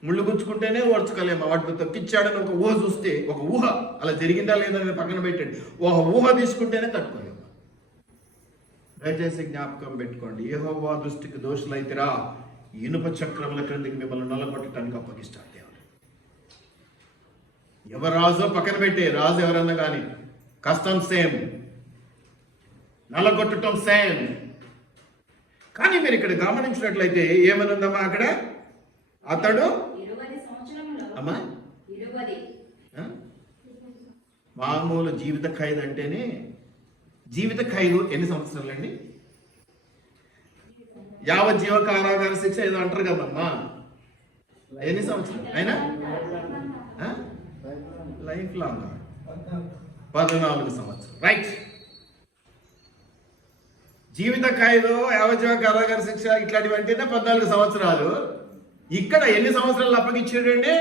ముళ్ళు గుచ్చుకుంటేనే ఓర్చుకోలేము, వాటితో తొక్కిచ్చాడని ఒక ఊహ చూస్తే, ఒక ఊహ అలా జరిగిందా లేదా పక్కన పెట్టండి, ఒక ఊహ తీసుకుంటేనే తట్టుకోలేము. దయచేసి జ్ఞాపకం పెట్టుకోండి, యెహోవా దృష్టికి దోషులైతేరా ఇనుప చక్రముల క్రిందికి మిమ్మల్ని నల్లగొట్టడానికి అప్పగిస్తాడు దేవుడు. ఎవరు రాజో పక్కన పెట్టే, రాజు ఎవరన్నా కానీ కష్టం సేమ్, నల్లగొట్టడం సేమ్. కానీ మీరు ఇక్కడ గమనించినట్లయితే ఏమని ఉందమ్మా అక్కడ, అతడు అమ్మా మామూలు జీవిత ఖైదు అంటేనే, జీవిత ఖైదు ఎన్ని సంవత్సరాలు అండి? యావజ్జీవ కారాగార శిక్ష ఏదో అంటారు కదమ్మా, ఎన్ని సంవత్సరాలు అయినా? లైఫ్ లాంగ్ 14 సంవత్సరాలు, రైట్. జీవిత ఖైదు యావజ్జీవ కారాగార శిక్ష ఇట్లాంటివి అంటేనే 14 సంవత్సరాలు. ఇక్కడ ఎన్ని సంవత్సరాలు అప్పగించాడు అండి?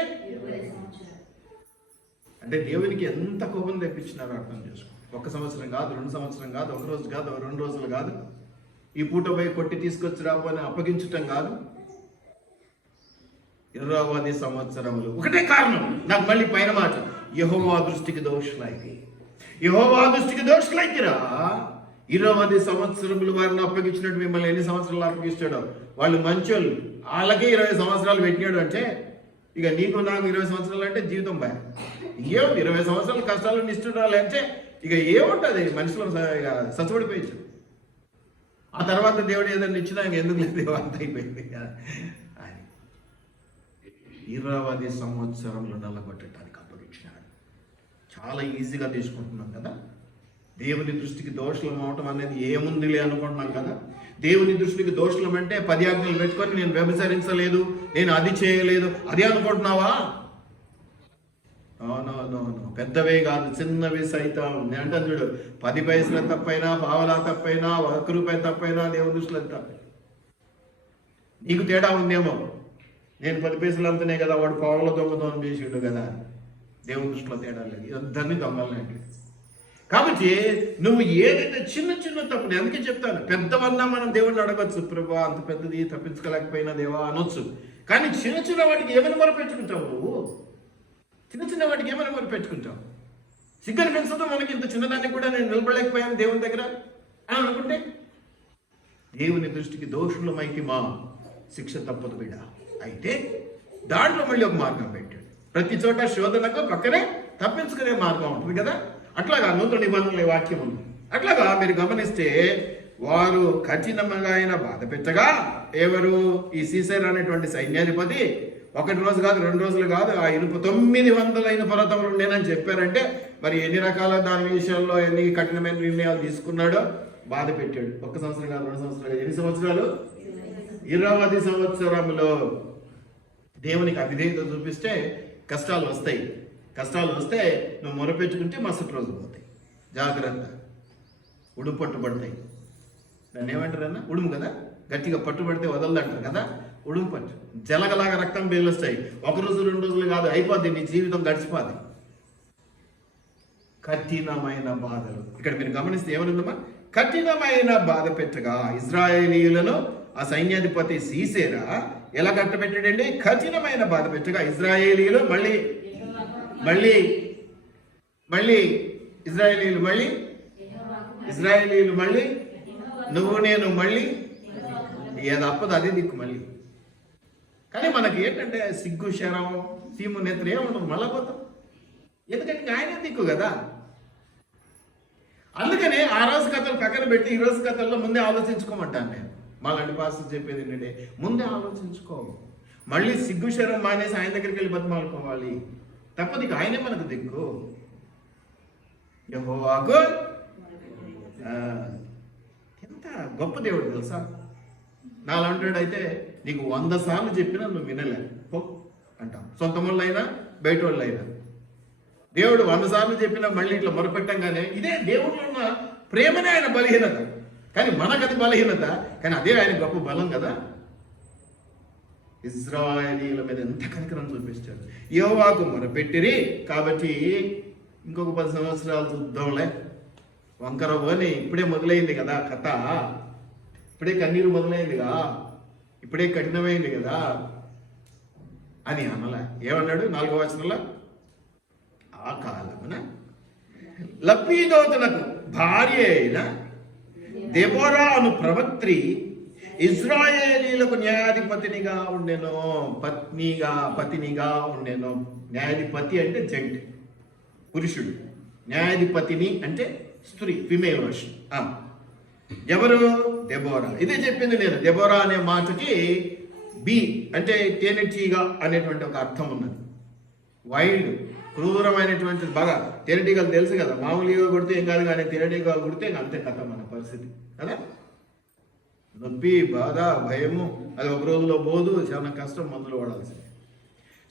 అంటే దేవునికి ఎంత కోపం తెప్పించినారో అర్థం చేసుకో. 1 సంవత్సరం కాదు, 2 సంవత్సరం కాదు, 1 రోజు కాదు, 2 రోజులు కాదు, ఈ పూట పోయి కొట్టి తీసుకొచ్చి రాబోని అప్పగించటం కాదు, 20 సంవత్సరములు. ఒకటే కారణం నాకు మళ్ళీ పైన మాట, యెహోవా దృష్టికి దోషులైతే. యెహోవా దృష్టికి దోషులైతేరా 20 సంవత్సరములు వారిని అప్పగించినట్టు మిమ్మల్ని ఎన్ని సంవత్సరాలు అప్పగిస్తాడో. వాళ్ళు మంచోళ్ళు, వాళ్ళకే 20 సంవత్సరాలు పెట్టినాడు అంటే, ఇక నీకు నాకు 20 సంవత్సరాలు అంటే జీవితం భయ. ఏముంది 20 సంవత్సరాలు కష్టాలు నిష్ఠురాలు అంటే ఇక ఏముంటుంది, మనుషులు ఇక సచ్చబడిపోయింది. ఆ తర్వాత దేవుడు ఏదైనా ఇచ్చినా ఇంక ఎందుకు లేదు, అంత అయిపోయింది. 20 సంవత్సరంలో నల్లగొట్టడానికి అప్పగించినాడు. చాలా ఈజీగా తీసుకుంటున్నాం కదా. దేవుని దృష్టికి దోషులం అవటం అనేది ఏముందిలే అనుకుంటున్నాం కదా. దేవుని దృష్టికి దోషులం అంటే 10 ఆజ్ఞలు పెట్టుకొని నేను వ్యభిచరించలేదు, నేను అది చేయలేదు, అదే అనుకుంటున్నావా? నో, పెద్దవే కాదు, చిన్నవి సైతం. నేను అంటాను చూడు, 10 పైసల తప్పైనా, పావలా తప్పైనా, 1 రూపాయి తప్పైనా దేవుని దృష్టిలో తప్ప. నీకు తేడా ఉందేమో, నేను 10 పైసలు అంతనే కదా, వాడు పావుల దొంగతనం చేసిండు కదా. దేవుని దృష్టిలో తేడా లేదు, ఇద్దరిని దొంగలండి. కాబట్టి నువ్వు ఏదైతే చిన్న చిన్న తప్పులు, అందుకే చెప్తాను, పెద్దవన్నా మనం దేవుడిని అడగచ్చు, ప్రభా అంత పెద్దది తప్పించుకోలేకపోయినా దేవా అనొచ్చు. కానీ చిన్న చిన్న వాటికి ఏమైనా మొరపెట్టుకుంటావు నువ్వు? చిన్న చిన్న వాటికి ఏమైనా మొరపెట్టుకుంటావు? సిగ్గర పెంచుతో మనకి ఇంత చిన్నదాన్ని కూడా నేను నిలబడలేకపోయాను దేవుని దగ్గర అని అనుకుంటే, దేవుని దృష్టికి దోషులమైతే మా శిక్ష తప్పదు బిడ్డ. అయితే దాంట్లో మళ్ళీ ఒక మార్గం పెట్టాడు. ప్రతి చోట శోధనకు పక్కనే తప్పించుకునే మార్గం ఉంటుంది కదా. అట్లాగా నూతన నిబంధనల వాక్యం ఉంది. అట్లాగా మీరు గమనిస్తే వారు కఠినంగా ఆయన బాధ పెట్టగా, ఎవరు ఈ సీసర్ అనేటువంటి సైన్యాధిపతి 1 రోజు కాదు, 2 రోజులు కాదు, ఆ 900 ఇనుప రథములు ఉండేనని చెప్పారంటే మరి ఎన్ని రకాల దాని విషయాల్లో ఎన్ని కఠినమైన నిర్ణయాలు తీసుకున్నాడో బాధ పెట్టాడు. 1 సంవత్సరం కాదు, 2 సంవత్సరాలు కాదు, ఎన్ని సంవత్సరాలు? 20 సంవత్సరములో దేవునికి అవిధేయత చూపిస్తే కష్టాలు వస్తాయి. కష్టాలు వస్తే నువ్వు మొరపెట్టుకుంటే మరుసటి రోజు పోతాయి. జాగ్రత్త, ఉడుము పట్టుబడతాయి. దాన్ని ఏమంటారన్నా? ఉడుము కదా, గట్టిగా పట్టుబడితే వదలదంటారు కదా. ఉడుము పట్టు, జలగలాగా రక్తం బీలుస్తాయి. 1 రోజు 2 రోజులు కాదు, అయిపోద్ది, నీ జీవితం గడిచిపోద్ది. కఠినమైన బాధలు. ఇక్కడ మీరు గమనిస్తే ఏమనుందమ్మా? కఠినమైన బాధ పెట్టగా ఇజ్రాయేలీయులను ఆ సైన్యాధిపతి సీసేరా ఎలా కట్టబెట్టాడండి? కఠినమైన బాధ పెట్టగా ఇజ్రాయేలీయులు మళ్ళీ ఇజ్రాయేలీయులు మళ్ళీ నువ్వు నేను మళ్ళీ ఏది అప్పదు అదే దిక్కు మళ్ళీ. కానీ మనకి ఏంటంటే సిగ్గు శరం సీము నేత్రం ఏముండదు, మళ్ళా పోతాం. ఎందుకంటే ఆయనే దిక్కు కదా. అందుకనే ఆ రోజు కథలు పక్కన పెట్టి ఈ రోజు కథల్లో ముందే ఆలోచించుకోమంటాను నేను. మాలాంటి పాస్టర్ చెప్పేది ఏంటంటే ముందే ఆలోచించుకో, మళ్ళీ సిగ్గు శరం మానేసి ఆయన దగ్గరికి వెళ్ళి బతిమాలుకోవాలి. తప్పదు, ఇక ఆయనే మనకు దిక్కు. యెహోవాకు ఎంత గొప్ప దేవుడు తెలుసా. నాలంటాడైతే నీకు 100 సార్లు చెప్పినా నువ్వు వినలే పో అంటాం. సొంత వాళ్ళైనా బయట వాళ్ళైనా దేవుడు 100 సార్లు చెప్పినా మళ్ళీ ఇట్లా మొరపెట్టంగానే ఇదే దేవుడిలో ఉన్న ప్రేమనే ఆయన బలహీనత. కానీ మనకది బలహీనత, కానీ అదే ఆయన గొప్ప బలం కదా. ఇశ్రాయేలీయుల మీద ఎంత కనికరం చూపించాడు. యెహోవాకు మొరపెట్టిరి కాబట్టి ఇంకొక 10 సంవత్సరాలు చూద్దాంలే, వంకర పోని, ఇప్పుడే మొదలైంది కదా కథ, ఇప్పుడే కన్నీరు మొదలైందిగా, ఇప్పుడే కఠినమైంది కదా అని అనలా. ఏమన్నాడు 4వ వచనంలో, ఆ కాలమున లప్పీదోతునకు భార్య అయిన దెబోరా అను ప్రవక్త్రి ఇశ్రాయేలీలకు న్యాయాధిపతినిగా ఉండెను. పతినిగా ఉండెను. న్యాయాధిపతి అంటే జంట్, పురుషుడు. న్యాయాధిపతిని అంటే స్త్రీ, ఫిమేల్ వర్షన్. ఎవరు? దెబోరా. ఇదే చెప్పింది నేను. దెబోరా అనే మాటకి బి అంటే తేనెటీగ అనేటువంటి ఒక అర్థం ఉన్నది. వైల్డ్, క్రూరమైనటువంటిది. బాగా తేనెటీగలు తెలుసు కదా, మామూలుగా కొడితే ఏం కాదు, కానీ తేనెటీగ కొడితే అంతే కథ మన పరిస్థితి కదా. నొప్పి, బాధ, భయము, అది ఒక రోజులో పోదు, చాలా కష్టం, మందులు వాడాల్సింది.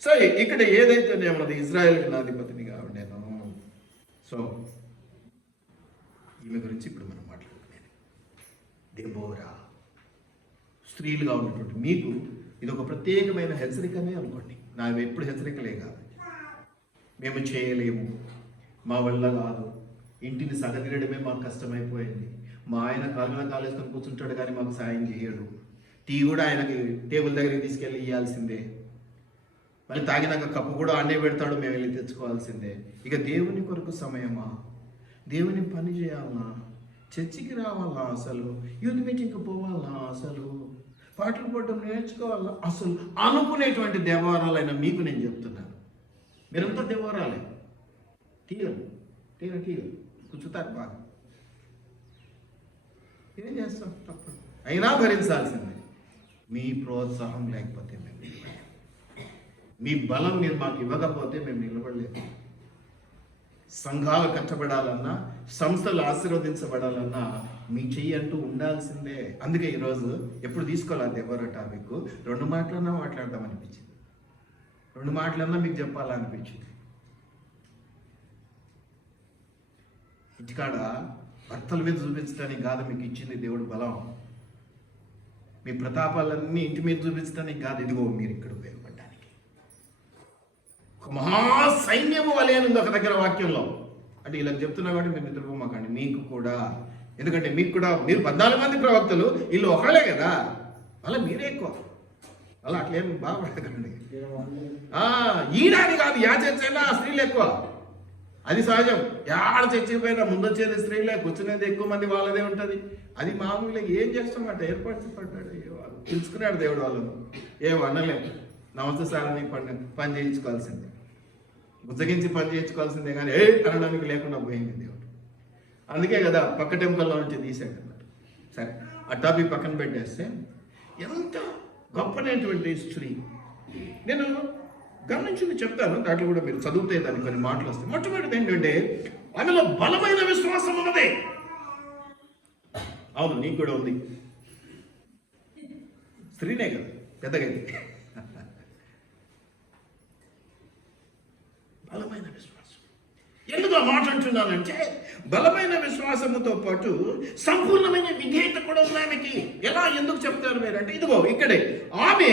సో ఇక్కడ ఏదైతే నేమన్నది ఇజ్రాయెల్కి నాధిపతినిగా ఉండేను. సో ఈమె గురించి ఇప్పుడు మనం మాట్లాడుకునేది. దెబోరా. స్త్రీలుగా ఉన్నటువంటి మీకు ఇది ఒక ప్రత్యేకమైన హెచ్చరికనే అనుకోండి. నావి ఎప్పుడు హెచ్చరికలే కాదు. మేము చేయలేము, మా వల్ల కాదు, ఇంటిని సగదిరడమే మాకు కష్టమైపోయింది, మా ఆయన కాలుగా కాలేసుకొని కూర్చుంటాడు కానీ మాకు సాయం చేయడు, టీ కూడా ఆయనకి టేబుల్ దగ్గరికి తీసుకెళ్ళి ఇవ్వాల్సిందే, మళ్ళీ తాగినాక కప్పు కూడా అన్నే పెడతాడు, మేము వెళ్ళి తెచ్చుకోవాల్సిందే. ఇక దేవుని కొరకు సమయమా, దేవుని పని చేయాలన్నా, చర్చికి రావాలా, అసలు యూత్ మీటింగ్కి పోవాలా, అసలు పాటలు పాడడం నేర్చుకోవాలా, అసలు అనుకునేటువంటి దేవాలయాలైన మీకు నేను చెప్తున్నాను. మీరంతా దేవాలయాలే, టీలు కూర్చుతారు బాగా. ఏం చేస్తాం, తప్పదు, అయినా భరించాల్సిందే. మీ ప్రోత్సాహం లేకపోతే మేము నిలబడలేము, మీ బలం మీరు మాకు ఇవ్వకపోతే మేము నిలబడలేము. సంఘాలు కట్టబడాలన్నా, సంస్థలు ఆశీర్వదించబడాలన్నా మీ చెయ్యి అంటూ ఉండాల్సిందే. అందుకే ఈరోజు ఎప్పుడు తీసుకోవాలి దేవర టాపిక్, 2 మాటలన్నా మాట్లాడదాం అనిపించింది, 2 మాటలన్నా మీకు చెప్పాలనిపించింది. ఇంటికాడ భర్తల మీద చూపించడానికి కాదు మీకు ఇచ్చింది దేవుడు బలం, మీ ప్రతాపాలన్నీ ఇంటి మీద చూపించడానికి కాదు. ఇదిగో మీరు ఇక్కడ ఉపయోగపడడానికి ఒక మహా సైన్యము వలె ఉంది ఒక దగ్గర వాక్యంలో. అంటే ఇలా చెప్తున్నా కాబట్టి మీరు నిద్రపోమాకండి, మీకు కూడా. ఎందుకంటే మీకు కూడా, మీరు 14 మంది ప్రవక్తలు, వీళ్ళు ఒకళ్ళే కదా, అలా మీరే ఎక్కువ. అలా అట్లేం బాగుపడకండి. ఈడాది కాదు, యా చర్చ అయినా స్త్రీలు ఎక్కువ, అది సహజం. యాడ చర్చిపోయినా ముందొచ్చేది స్త్రీలే, కూర్చునేది ఎక్కువ మంది వాళ్ళదే ఉంటుంది. అది మామూలుగా ఏం చేస్తామంట, ఏర్పాటు పడ్డాడు, పిలుచుకున్నాడు దేవుడు వాళ్ళను. ఏం అనలేదు, నమస్తే సార్ అని పని చేయించుకోవాల్సిందే, బుజ్జగించి పని చేయించుకోవాల్సిందే, కానీ అనడానికి లేకుండా పోయింది దేవుడు. అందుకే కదా పక్క టెంపుల్లో నుంచి తీసాడు అన్నట్టు. సరే, ఆ టాపిక్ పక్కన పెట్టేస్తే ఎంత గొప్పనైనటువంటి స్త్రీ నేను గమనించింది చెప్తాను. దాంట్లో కూడా మీరు చదివితే దానికి కొన్ని మాటలు వస్తాయి. మొట్టమొదటిది ఏంటంటే ఆమెలో బలమైన విశ్వాసం ఉన్నది. అవును, నీకు కూడా ఉంది, స్త్రీనే కదా పెద్దగా. బలమైన విశ్వాసం. ఎందుకు ఆ మాట అంటున్నానంటే, బలమైన విశ్వాసముతో పాటు సంపూర్ణమైన విధేయత కూడా ఉంది ఆమెకి. ఎలా, ఎందుకు చెప్తారు మీరు అంటే, ఇదిగో ఇక్కడే ఆమె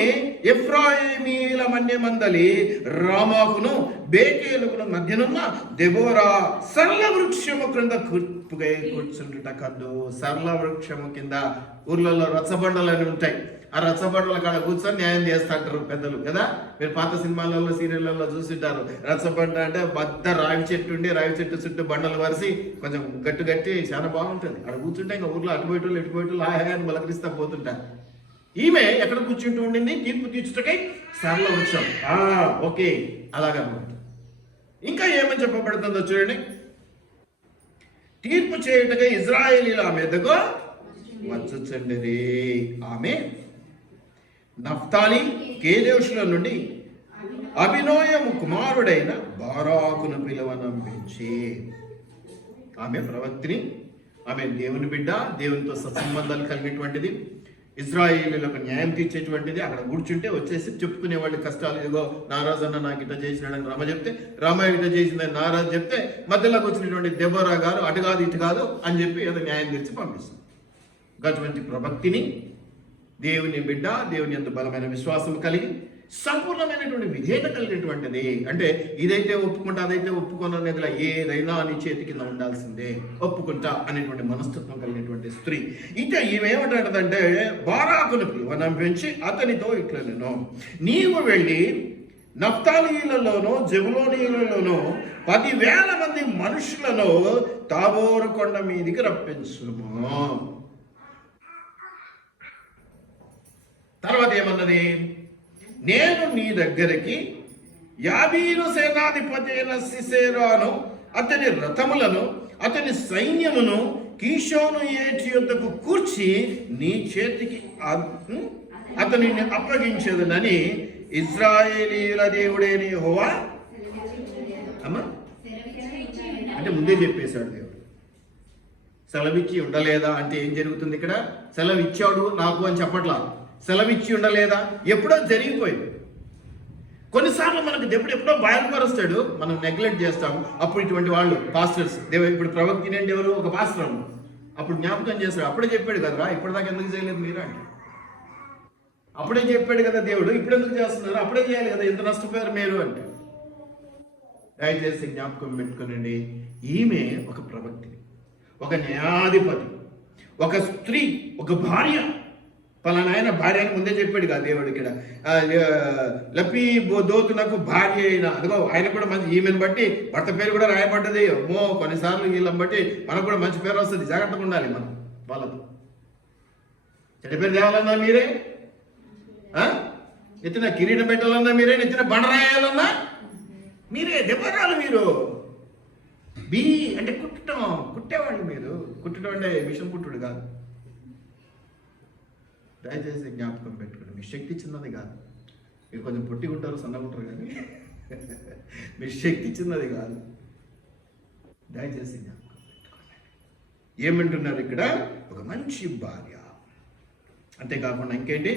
ఎఫ్రాయిమీల మన్య మందలి రామాకును బేకేలుకును మధ్యనున్న దెబోరా సరళ వృక్షము క్రింద కూర్చుంటుట కద్దు. సరళ వృక్షము కింద ఊర్లలో రచ్చబండలు అని ఉంటాయి, ఆ రచ్చబండల కాడ కూర్చొని న్యాయం చేస్తుంటారు పెద్దలు కదా. మీరు పాత సినిమాలలో, సీరియళ్లలో చూసింటారు. రచ్చబండ అంటే పెద్ద రావి చెట్టు ఉండి, రావి చెట్టు చుట్టూ బండలు వరిసి కొంచెం గట్టి చాలా బాగుంటుంది. అక్కడ కూర్చుంటే ఇంకా ఊర్లో అటుపోయేటోళ్ళు ఇటుపోయేటోళ్ళు హాయిగా బలకరిస్తా పోతుంటారు. ఈమె ఎక్కడ కూర్చుంటూ ఉండింది? తీర్పు తీర్చుటకై సరళ వృక్షం. ఓకే, అలాగన్నమాట. ఇంకా ఏమని చెప్పబడుతుందో చూడండి. తీర్పు చేయుటకై ఇజ్రాయేలీల మీదకు వచ్చుచుండిరి. ఆమె నఫ్తాలి కేదేశుల నుండి అభినోయము కుమారుడైన బారాకును పిలువనంపించి. ఆమె ప్రవక్తిని, ఆమె దేవుని బిడ్డ, దేవునితో సత్సంబంధాలు కలిగినటువంటిది, ఇజ్రాయేలీలకు న్యాయం తీర్చేటువంటిది. అక్కడ కూర్చుంటే వచ్చేసి చెప్పుకునే వాళ్ళు కష్టాలు. ఇదిగో నారాజు అన్న నాకు ఇట చేసినాడని రమ చెప్తే, రమ ఇట చేసిందని నారాజు చెప్తే, మధ్యలోకి వచ్చినటువంటి దెబోరా గారు అటు కాదు ఇటు కాదు అని చెప్పి ఏదో న్యాయం తెచ్చి పంపిస్తుంది. అటువంటి ప్రవక్తిని, దేవుని బిడ్డ, దేవుని యందు బలమైన విశ్వాసం కలిగి సంపూర్ణమైనటువంటి విధేయత కలిగినటువంటిది. అంటే ఇదైతే ఒప్పుకుంటా, అదైతే ఒప్పుకోను అనేదిలా, ఏదైనా నీ చేతి కింద ఉండాల్సిందే, ఒప్పుకుంటా అనేటువంటి మనస్తత్వం కలిగినటువంటి స్త్రీ. ఇంకా ఈమెమంటాడంటే, బారాకును పిలువనంపించి అతనితో ఇట్లా, నేను నీవు వెళ్ళి నఫ్తాలీలలోనూ జెబులోనీలలోనూ 10,000 మంది మనుషులను తాబోరు కొండ మీదికి రప్పించుము. తర్వాత ఏమన్నది? నేను నీ దగ్గరికి యాబీను సేనాధిపతి అయిన సిసేరాను, అతని రథములను, అతని సైన్యమును కీషోను ఏటి యొద్దకు కూర్చి నీ చేతికి అతనిని అప్పగించేదనని ఇజ్రాయేలీల దేవుడైన యెహోవా. అమ్మా, అంటే ముందే చెప్పేశాడు దేవుడు. సెలవిచ్చి ఉండలేదా అంటే ఏం జరుగుతుంది ఇక్కడ? సెలవిచ్చాడు నాకు అని చెప్పట్లా, సెలవిచ్చి ఉండలేదా, ఎప్పుడో జరిగిపోయింది. కొన్నిసార్లు మనకు దేవుడు ఎప్పుడో బయలుపరుస్తాడు, మనం నెగ్లెక్ట్ చేస్తాము. అప్పుడు ఇటువంటి వాళ్ళు పాస్టర్స్, ఇప్పుడు ప్రవక్తిని అంటే ఎవరు? ఒక పాస్టర్. అప్పుడు జ్ఞాపకం చేస్తాడు, అప్పుడే చెప్పాడు కదరా, ఇప్పటిదాకా ఎందుకు చేయలేదు మీరు అంటే. అప్పుడే చెప్పాడు కదా దేవుడు, ఇప్పుడు ఎందుకు చేస్తున్నారు? అప్పుడే చేయాలి కదా, ఎంత నష్టపోయారు మీరు అంటే. దయచేసి జ్ఞాపకం పెట్టుకునండి, ఈమె ఒక ప్రవక్తిని, ఒక న్యాయాధిపతి, ఒక స్త్రీ, ఒక భార్య. పలానాయన భార్య అని ముందే చెప్పాడు కదా దేవుడు. ఇక్కడ లపి దోతునకు భార్య అయినా, అదిగో ఆయన కూడా మంచి, ఈమెను బట్టి భర్త పేరు కూడా రాయబడ్డది. కొన్నిసార్లు వీళ్ళని బట్టి మనకు కూడా మంచి పేరు వస్తుంది, జాగ్రత్తగా ఉండాలి మనం వాళ్ళతో. చెడ్డ పేరు తేవాలన్నా మీరే, నెత్తిన కిరీటం పెట్టాలన్నా మీరే, నెత్తిన బండరాయాలన్నా మీరే, దెబ్బరాలు మీరు. బి అంటే కుట్టడం, కుట్టేవాళ్ళు మీరు. కుట్టడం అంటే విషం కుట్టుడు కాదు. దయచేసి జ్ఞాపకం పెట్టుకోండి, మీ శక్తి చిన్నది కాదు. మీరు కొంచెం పొట్టిగుంటారు, సన్నగుంటారు, కానీ మీ శక్తి చిన్నది కాదు. దయచేసి జ్ఞాపకం పెట్టుకోండి. ఏమంటున్నారు ఇక్కడ? ఒక మంచి భార్య. అంతేకాకుండా ఇంకేంటి?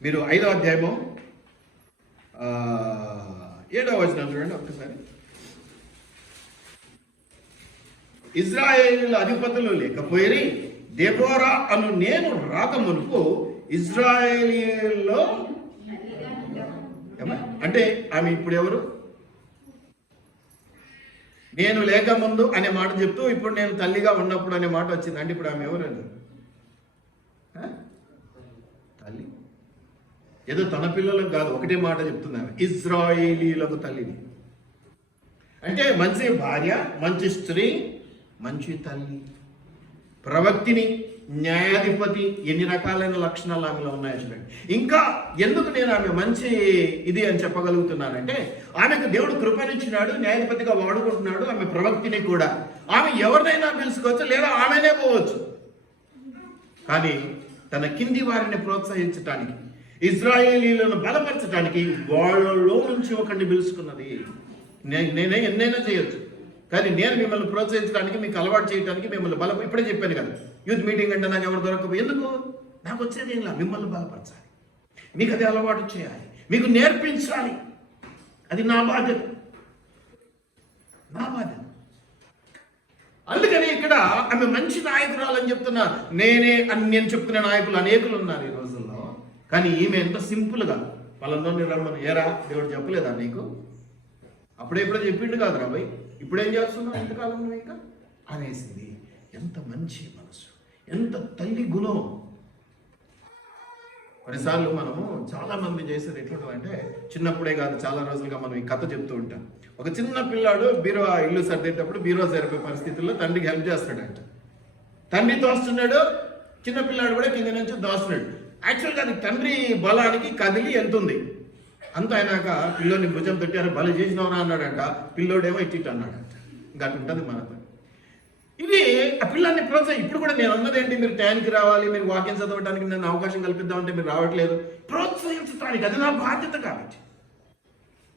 మీరు 5వ అధ్యాయము 7వ వచనం చూడండి ఒక్కసారి. ఇజ్రాయేలీల అధిపతులు లేకపోయి దెబోరా అను నేను రాకమునుపు ఇజ్రాయేలీలో, అంటే ఆమె ఇప్పుడు ఎవరు? నేను లేక ముందు అనే మాట చెప్తూ ఇప్పుడు నేను తల్లిగా ఉన్నప్పుడు అనే మాట వచ్చింది. అంటే ఇప్పుడు ఆమె ఎవరు? తల్లి. ఏదో తన పిల్లలకు కాదు, ఒకటే మాట చెప్తున్నాను, ఇజ్రాయేలీలకు తల్లిని. అంటే మంచి భార్య, మంచి స్త్రీ, మంచి తల్లి, ప్రవక్తిని, న్యాయాధిపతి. ఎన్ని రకాలైన లక్షణాలు ఆమెలో ఉన్నాయో చూడండి. ఇంకా ఎందుకు నేను ఆమె మంచి ఇది అని చెప్పగలుగుతున్నానంటే, ఆమెకు దేవుడు కృపనిచ్చినాడు, న్యాయాధిపతిగా వాడుకుంటున్నాడు. ఆమె ప్రవక్తిని కూడా. ఆమె ఎవరినైనా పిలుచుకోవచ్చు, లేదా ఆమెనే పోవచ్చు. కానీ తన కింది వారిని ప్రోత్సహించడానికి, ఇజ్రాయేలీలను బలపరచడానికి వాళ్ళలో నుంచి ఒకరిని పిలుచుకున్నది. నేనే ఎన్నైనా చేయొచ్చు, కానీ నేను మిమ్మల్ని ప్రోత్సహించడానికి, మీకు అలవాటు చేయడానికి, మిమ్మల్ని ఇప్పుడే చెప్పాను కదా, యూత్ మీటింగ్ అంటే నాకు ఎవరు దొరకదు. ఎందుకు? నాకు వచ్చేది ఏం లేదు, మిమ్మల్ని బలపరచాలి, మీకు అది అలవాటు చేయాలి, మీకు నేర్పించాలి. అది నా బాధ్యత, నా బాధ్యత. అందుకని ఇక్కడ ఆమె మంచి నాయకురాలని చెప్తున్నా. అని నేను చెప్తున్న నాయకులు అనేకులు ఉన్నారు ఈ రోజుల్లో. కానీ ఈమె ఎంత సింపుల్గా వాళ్ళందరినీ రమ్మని, ఏరా దేవుడు చెప్పలేదా నీకు? అప్పుడెప్పుడో చెప్పిండు కాదు రా భయ్, ఇప్పుడేం చేస్తున్నావు ఎంతకాలం నువ్వు ఇంకా అనేసింది. ఎంత మంచి మనసు, ఎంత తల్లి గుణం. కొన్నిసార్లు మనము చాలా మంది చేసేది ఎట్లుంటుందంటే, చిన్నప్పుడే కాదు చాలా రోజులుగా మనం ఈ కథ చెప్తూ ఉంటాం. ఒక చిన్న పిల్లాడు ఇల్లు సర్దేటప్పుడు బీరో సరిపోయే పరిస్థితుల్లో తండ్రికి హెల్ప్ చేస్తాడంట. తండ్రి తోస్తున్నాడు, చిన్నపిల్లాడు కూడా కింద నుంచి దోస్తున్నాడు. యాక్చువల్గా అది తండ్రి బలానికి కదిలి వెళ్తుంది. అంత అయినాక పిల్లోని భుజం తట్టారు, బలి చేసినవరా అన్నాడంట. పిల్లోడేమో ఇచ్చిట్టు అన్నాడంట. ఇంకా అటు ఉంటుంది మనతో. ఇది ఆ పిల్లాన్ని ప్రోత్సాహం. ఇప్పుడు కూడా నేను అన్నదేంటి, మీరు టైంకి రావాలి, మీరు వాక్యం చదవడానికి నన్ను అవకాశం కల్పిద్దామంటే మీరు రావట్లేదు. ప్రోత్సహించడానికి అది నా బాధ్యత కాబట్టి.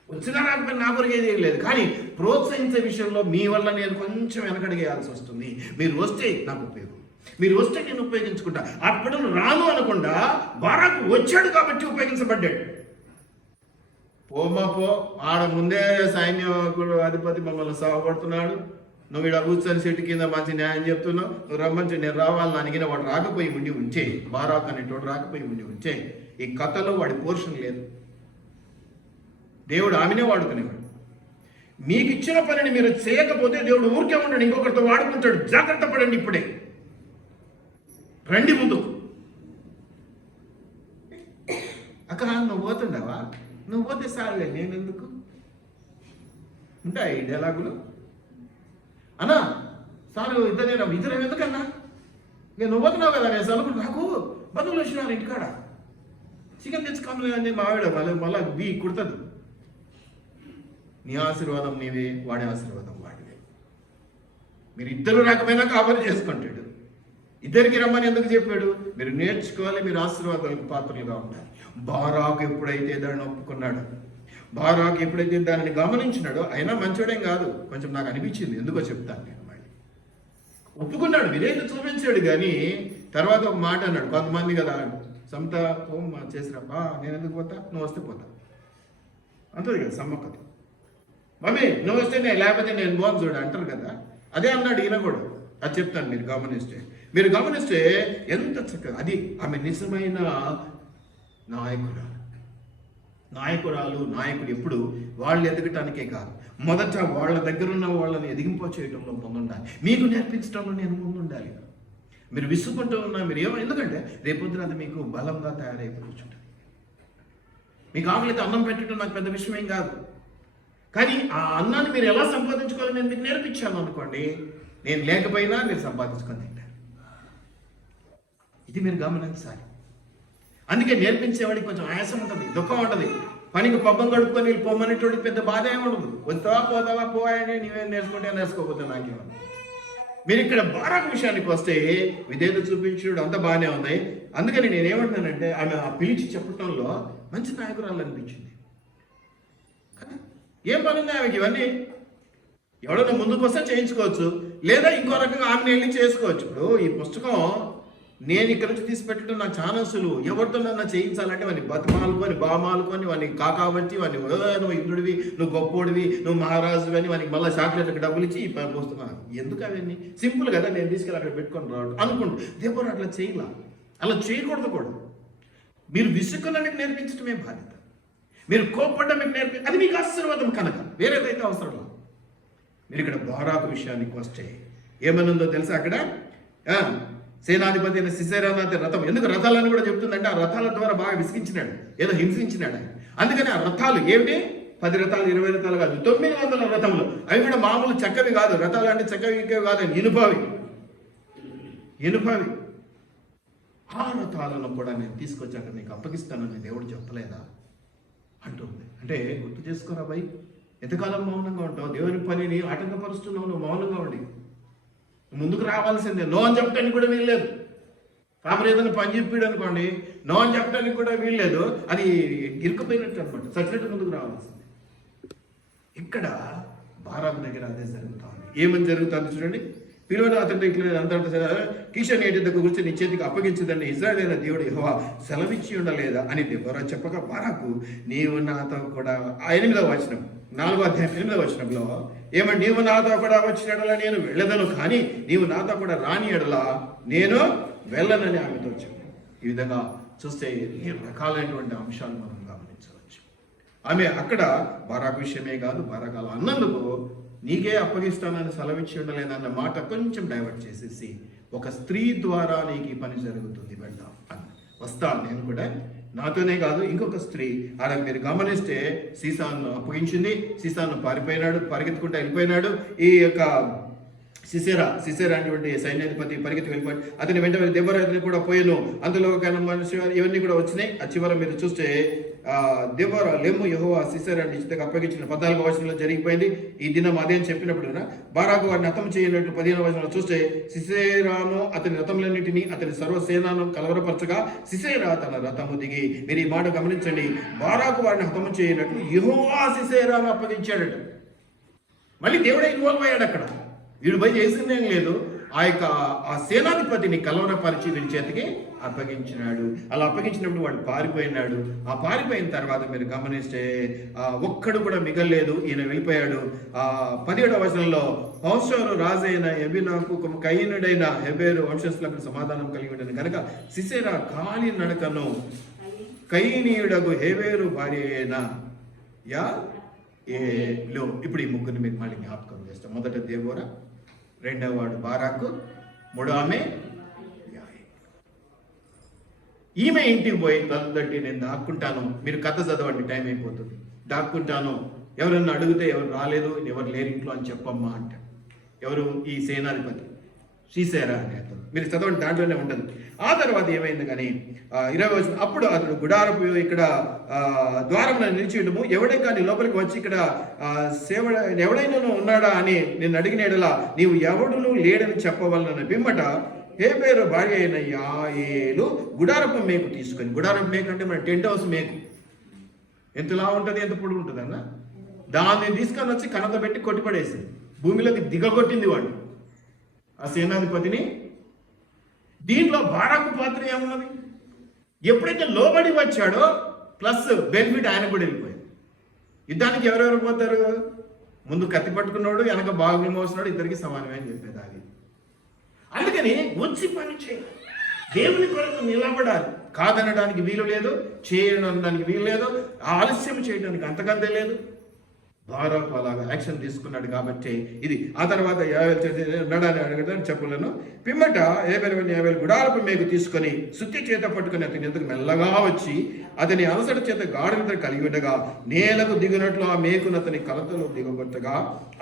వచ్చినా రాకపోయినా నా కొరకు ఏది లేదు. కానీ ప్రోత్సహించే విషయంలో మీ వల్ల నేను కొంచెం వెనకడిగేయాల్సి వస్తుంది. మీరు వస్తే నాకు ఉపయోగం, మీరు వస్తే నేను ఉపయోగించుకుంటా. అప్పుడు రాను అనకుండా బారాకు వచ్చాడు కాబట్టి ఉపయోగించబడ్డాడు. పోమా పో, ఆడ ముందే సైన్యం అధిపతి మమ్మల్ని సావపడుతున్నాడు, నువ్వు ఇక్కడ కూర్చొని చెట్టు కింద మంచి న్యాయం చెప్తున్నావు, నువ్వు రమ్మంటే నేను రావాలని అడిగిన వాడు రాకపోయి ఉండి ఉంచే, బారాకు అనేటోడు రాకపోయి ఉండి ఉంచే. ఈ కథలో వాడి పోర్షన్ లేదు. దేవుడు ఆమెనే వాడుకునేవాడు. మీకు ఇచ్చిన పనిని మీరు చేయకపోతే దేవుడు ఊరికే ఉండడు, ఇంకొకరితో వాడుకుంటాడు. జాగ్రత్త పడండి. ఇప్పుడే రండి ముందుకు. అక్క నువ్వు పోతుండవా, నువ్వు పోతే సార్లే, నేను ఎందుకు ఉంటాయి డైలాగులు. అన్నా సారు ఇద్దరు ఎందుకన్నా, నేను నువ్వు పోతున్నావు కదా, నేను సలుపు నాకు బంధువులు వచ్చినారు ఇంటికాడ, చికెన్ తెచ్చుకోను అని మావిడ మళ్ళీ బీ కుడుతుంది. నీ ఆశీర్వాదం నీవే, వాడి ఆశీర్వాదం వాడివే. మీరు ఇద్దరు రకమైన కాపరి చేసుకుంటాడు. ఇద్దరికి రమ్మని ఎందుకు చెప్పాడు? మీరు నేర్చుకోవాలి, మీరు ఆశీర్వాదాలకు పాత్రలుగా ఉండాలి. బారాకు ఎప్పుడైతే దాన్ని ఒప్పుకున్నాడు, బారాకు ఎప్పుడైతే దానిని గమనించినాడో, అయినా మంచోడేం కాదు, కొంచెం నాకు అనిపించింది, ఎందుకో చెప్తాను నేను. మళ్ళీ ఒప్పుకున్నాడు, విధేయత చూపించాడు. కానీ తర్వాత ఒక మాట అన్నాడు, కొంతమంది కదా సొంత చేసిరా, నేను ఎందుకు పోతా, నువ్వు వస్తే పోతా అంటుంది కదా సమ్మక్కత. మమ్మీ నువ్వు వస్తే నేను, లేకపోతే నేను పోను చూడు అంటారు కదా. అదే అన్నాడు ఈయన కూడా. అది చెప్తాను, మీరు గమనిస్తే ఎంత చక్కగా. అది ఆమె నిజమైన నాయకుడు ఎప్పుడు వాళ్ళు ఎదగటానికే కాదు, మొదట వాళ్ళ దగ్గర ఉన్న వాళ్ళని ఎదిగింప చేయటంలో ముందుండాలి. మీకు నేర్పించడంలో నేను ముందుండాలి. మీరు విసుకుంటూ ఉన్నా మీరు ఎందుకంటే రేపొద్దున అది మీకు బలంగా తయారై కూర్చుంటుంది. మీకు ఆకలితో అన్నం పెట్టడం నాకు పెద్ద విషయం ఏం కాదు. కానీ ఆ అన్నాన్ని మీరు ఎలా సంపాదించుకోవాలో నేను మీకు నేర్పించాను అనుకోండి, నేను లేకపోయినా మీరు సంపాదించుకొని తింటారు. ఇది మీరు గమనించాలి. అందుకే నేర్పించేవాడికి కొంచెం ఆయాసం ఉంటుంది, దుఃఖం ఉంటుంది. పనికి పబ్బం గడుపుకొని వీళ్ళు పొమ్మనేటోడికి పెద్ద బాధ ఏమి ఉండదు. వస్తావా పోతావా పోవాయని నీవేం నేర్చుకుంటే నేర్చుకోకపోతే నాకేమన్నా. మీరు ఇక్కడ బారాకు విషయానికి వస్తే విధేయత చూపించడం అంతా బాగానే ఉన్నాయి. అందుకని నేనేమంటున్నానంటే ఆమె ఆ పిలిచి చెప్పడంలో మంచి నాయకురాలు అనిపించింది. ఏం పని ఉంది ఆమెకి? ఇవన్నీ ఎవడన్నా ముందుకు వస్తే చేయించుకోవచ్చు, లేదా ఇంకో రకంగా ఆమెను వెళ్ళి చేసుకోవచ్చు. ఇప్పుడు ఈ పుస్తకం నేను ఇక్కడ నుంచి తీసి పెట్టడం నాకు చాలా సులువు. ఎవరితో నన్ను చేయించాలంటే వాడిని బతిమాలుకొని బామాలుకొని వాడిని కాకాబట్టి వాడిని నువ్వు ఇంద్రుడివి, నువ్వు గొప్పోడివి, నువ్వు మహారాజువి అని వానికి మళ్ళీ చాక్లెట్కి డబ్బులు ఇచ్చి ఈ పుస్తకం ఎందుకు అవన్నీ సింపుల్ కదా, నేను తీసుకెళ్ళి అక్కడ పెట్టుకొని రావడం అనుకుంటు. దేవుడు అట్లా చేయలా, అలా చేయకూడదు కూడా. మీరు విసుక్కున్న మీకు నేర్పించడమే బాధ్యత. మీరు కోప్పడ్డ మీకు అది మీకు ఆశీర్వాదం కనుక, వేరేదైతే అవసరం లేదు. మీరు ఇక్కడ బారాకు విషయానికి వస్తే ఏమనుందో తెలుసా? అక్కడ సేనాధిపతి అయిన సిసెరానాథ్ రథం, ఎందుకు రథాలని కూడా చెప్తుందంటే ఆ రథాల ద్వారా బాగా విసిగించినాడు, ఏదో హింసించినాడు. అందుకని ఆ రథాలు ఏమిటి, 10 రథాలు 20 రథాలు కాదు, 900 రథములు. అవి కూడా మామూలు చక్కవి కాదు, రథాలు అంటే చక్కవి కాదు, ఇనుపవి. ఆ రథాలను కూడా నేను తీసుకొచ్చాక నీకు అప్పగిస్తానని దేవుడు చెప్పలేదా అంటుంది. అంటే గుర్తు చేసుకోరా భయ్, ఎంతకాలం మౌనంగా ఉంటావు? దేవుని పనిని ఆటంకపరుస్తున్నావు, నువ్వు మౌనంగా ఉండి ముందుకు రావాల్సిందే. నో అని చెప్పడానికి కూడా వీల్లేదు. కాబట్టి ఏదైనా పని చెప్పాడు అనుకోండి, నో అని చెప్పడానికి కూడా వీల్లేదు, అది ఇరుక్కుపోయినట్టు అనమాట, చచ్చినట్టు ముందుకు రావాల్సిందే. ఇక్కడ బారాకు దగ్గర అదే జరుగుతా ఉంది. ఏమని జరుగుతుంది చూడండి. పిలువను అతని అంతటా కిషన్ ఏటి దగ్గర కూర్చొని నీ చేతికి అప్పగించదని ఇశ్రాయేలు దేవుడు యెహోవా సెలవిచ్చి ఉండలేదా అని దెబోరా చెప్పగా, బారాకు నీవు నాతో కూడా 8వ వచనం 4వ అధ్యాయం 8వ వచనంలో ఏమంటే, నీవు నాతో కూడా వచ్చిన ఎడల నేను వెళ్ళదను, కానీ నీవు నాతో కూడా రాని ఎడల నేను వెళ్ళనని ఆమెతో చెప్పాను. ఈ విధంగా చూస్తే ఏ రకాలైనటువంటి అంశాలు మనం గమనించవచ్చు. ఆమె అక్కడ బారాకు విషయమే కాదు, బారాకాలు అన్నందుకు నీకే అప్పగిస్తానని సెలవిచ్చి ఉండలేదన్న మాట కొంచెం డైవర్ట్ చేసేసి, ఒక స్త్రీ ద్వారా నీకు ఈ పని జరుగుతుంది, వెళ్దాం అని వస్తాను నేను కూడా, నాతోనే కాదు ఇంకొక స్త్రీ. అలా మీరు గమనిస్తే సీసాను అప్పగించింది, సీసాను పరిగెత్తుకుంటూ వెళ్ళిపోయినాడు. ఈ యొక్క సిసేరా అనేటువంటి సైన్యాధిపతి పరిగెత్తి వెళ్ళిపోయి అతని వెంట దెబోరా అతని కూడా పోయాను. అందులో ఒక మనిషి ఇవన్నీ కూడా వచ్చినాయి. ఆ చివర మీరు చూస్తే దెబోరా లెమ్ము యెహోవా సిసేరాని నిశ్చితంగా అప్పగించిన 14వ వచనంలో జరిగిపోయింది. ఈ దినం అదే అని చెప్పినప్పుడు బారాకు వారిని హతం చేయనట్లు 15వ వచనంలో చూస్తే సిసేరాను అతని రథములన్నింటినీ అతని సర్వసేనాను కలవరపరచగా సిసేరా తన రథము దిగి, మీరు ఈ మాట గమనించండి, బారాకు వారిని హతము చేయనట్లు యెహోవా సిసేరాను అప్పగించాడట. మళ్ళీ దేవుడే ఇన్వాల్వ్ అయ్యాడు అక్కడ. వీడు పోయి చేసిందేం లేదు, ఆ సేనాధిపతిని కలవరపరిచి వీడి చేతికి అప్పగించినాడు. అలా అప్పగించినప్పుడు వాడు పారిపోయినాడు. ఆ పారిపోయిన తర్వాత మీరు గమనిస్తే ఒక్కడు కూడా మిగల్లేదు, ఈయన వెళ్ళిపోయాడు. 17వ వచనంలో హోసోరు రాజైన ఎబినాకు కయీనుడైన హెబెరు వంశస్థులకు సమాధానం కలిగి ఉండను కనుక సిసేరా కాలి నడకను కయీనీయుడగు హెబెరు భార్య అయిన యాయేలు. ఇప్పుడు ఈ ముగ్గురిని మీకు మళ్ళీ జ్ఞాపకం చేస్తాం. మొదట దెబోరా, రెండవ వాడు బారాకు, మూడో ఆమె యాయేలు. ఈమె ఇంటికి పోయి తల్లి నేను దాక్కుంటాను, మీరు కథ చదవండి, టైం అయిపోతుంది, దాక్కుంటాను, ఎవరన్నా అడిగితే ఎవరు రాలేదు, ఎవరు లేరు ఇంట్లో అని చెప్పమ్మా అంట. ఎవరు? ఈ సేనాధిపతి సిసేరా అనే అతను. మీరు చదవండి, దాంట్లోనే ఉండదు. ఆ తర్వాత ఏమైంది కానీ 20వ వచనం, అప్పుడు అతడు గుడారపు ఇక్కడ ద్వారం నిలిచిడము, ఎవడే కానీ లోపలికి వచ్చి ఇక్కడ ఎవడైనా ఉన్నాడా అని నేను అడిగినలా నీవు ఎవడును లేడని చెప్పవలన పిమ్మట హెబెరు భార్య అయిన యాయేలు గుడారపు మేకు తీసుకొని, గుడారపు మేకు అంటే మన టెంట్ హౌస్ మేకు ఎంతలా ఉంటుంది, ఎంత పొడుగు ఉంటుంది అన్న, దాన్ని తీసుకొని వచ్చి కనత పెట్టి కొట్టిపడేసి భూమిలోకి దిగగొట్టింది వాడు ఆ సేనాధిపతిని. దీంట్లో బారాకు పాత్ర ఏమున్నది? ఎప్పుడైతే లోబడి వచ్చాడో ప్లస్ బెనిఫిట్ ఆయన కూడా వెళ్ళిపోయింది. యుద్ధానికి ఎవరెవరు పోతారు? ముందు కత్తి పట్టుకున్నాడు, వెనక బాగుని మోసినాడు, ఇద్దరికి సమానమే అని చెప్పేది అది. అందుకని వచ్చి పని చేయాలి, దేవుని కొరకు నిలబడాలి. కాదనడానికి వీలు లేదు, చేయడానికి వీలు లేదు, ఆలస్యం చేయడానికి అంతకంతే లేదు. బారాకు అలాగా యాక్షన్ తీసుకున్నాడు కాబట్టి ఇది. ఆ తర్వాత నడాని అడగడానికి చెప్పలేను. పిమ్మట యాయేలు గుడారపు మేకు తీసుకొని సుత్తి చేత పట్టుకుని అతని ఎందుకు మెల్లగా వచ్చి అతని అలసట చేత గాఢనిద్ర కలిగి ఉండగా నేలకు దిగినట్లు ఆ మేకును అతని కలతలో దిగగొట్టగా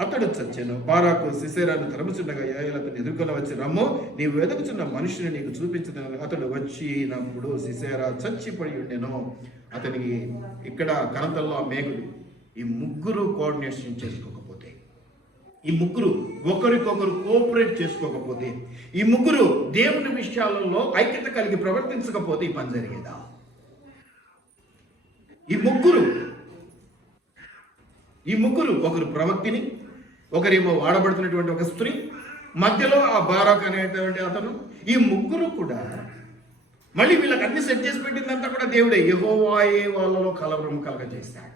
అతడు చచ్చెను. బారాకు సిసేరాను తరముచుండగా యాయేలు అతను ఎదుర్కొని వచ్చి, రమ్ము, నీవు వెతుకుచున్న మనిషిని నీకు చూపించదని అతడు వచ్చినప్పుడు సిసేరా చచ్చిపడి ఉండెను. అతనికి ఇక్కడ కలతల్లో ఆ మేకులు. ఈ ముగ్గురు కోఆర్డినేషన్ చేసుకోకపోతే, ఈ ముగ్గురు ఒకరికొకరు కోఆపరేట్ చేసుకోకపోతే, ఈ ముగ్గురు దేవుని విషయాలలో ఐక్యత కలిగి ప్రవర్తించకపోతే ఈ పని జరిగేదా? ఈ ముగ్గురు ఒకరు ప్రవక్తిని, ఒకరేమో వాడబడుతున్నటువంటి ఒక స్త్రీ, మధ్యలో ఆ బారాక్ అనేటువంటి అతను. ఈ ముగ్గురు కూడా మళ్ళీ వీళ్ళకి అన్ని సెట్ చేసి పెట్టిందంతా కూడా దేవుడే. యెహోవాయే వాళ్ళలో కలవరం కలగజేస్తాడు.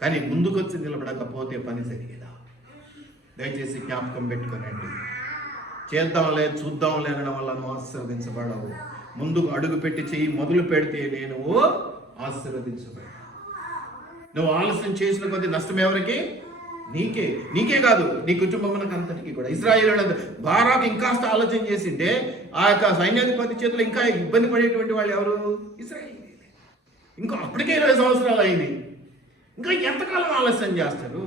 కానీ ముందుకొచ్చి నిలబడకపోతే పని జరిగేదా? దయచేసి జ్ఞాపకం పెట్టుకోనండి. చేద్దాంలే చూద్దాంలే అనడం వల్ల నువ్వు ఆశీర్వదించబడవు. ముందుకు అడుగు పెట్టి చెయ్యి మొదలు పెడితే నేను ఆశీర్వదించబడ. నువ్వు ఆలస్యం చేసిన కొద్ది నష్టం ఎవరికి? నీకే కాదు, నీ కుటుంబం అంతటికి కూడా. ఇశ్రాయేలు బారాకు ఇంకాస్త ఆలోచన చేసింటే ఆ యొక్క సైన్యాధిపతి చేతిలో ఇంకా ఇబ్బంది పడేటువంటి వాళ్ళు ఎవరు? ఇశ్రాయేలు. ఇంకా అప్పటికే 20 సంవత్సరాలు అయింది, ఇంకా ఎంతకాలం ఆలస్యం చేస్తారు?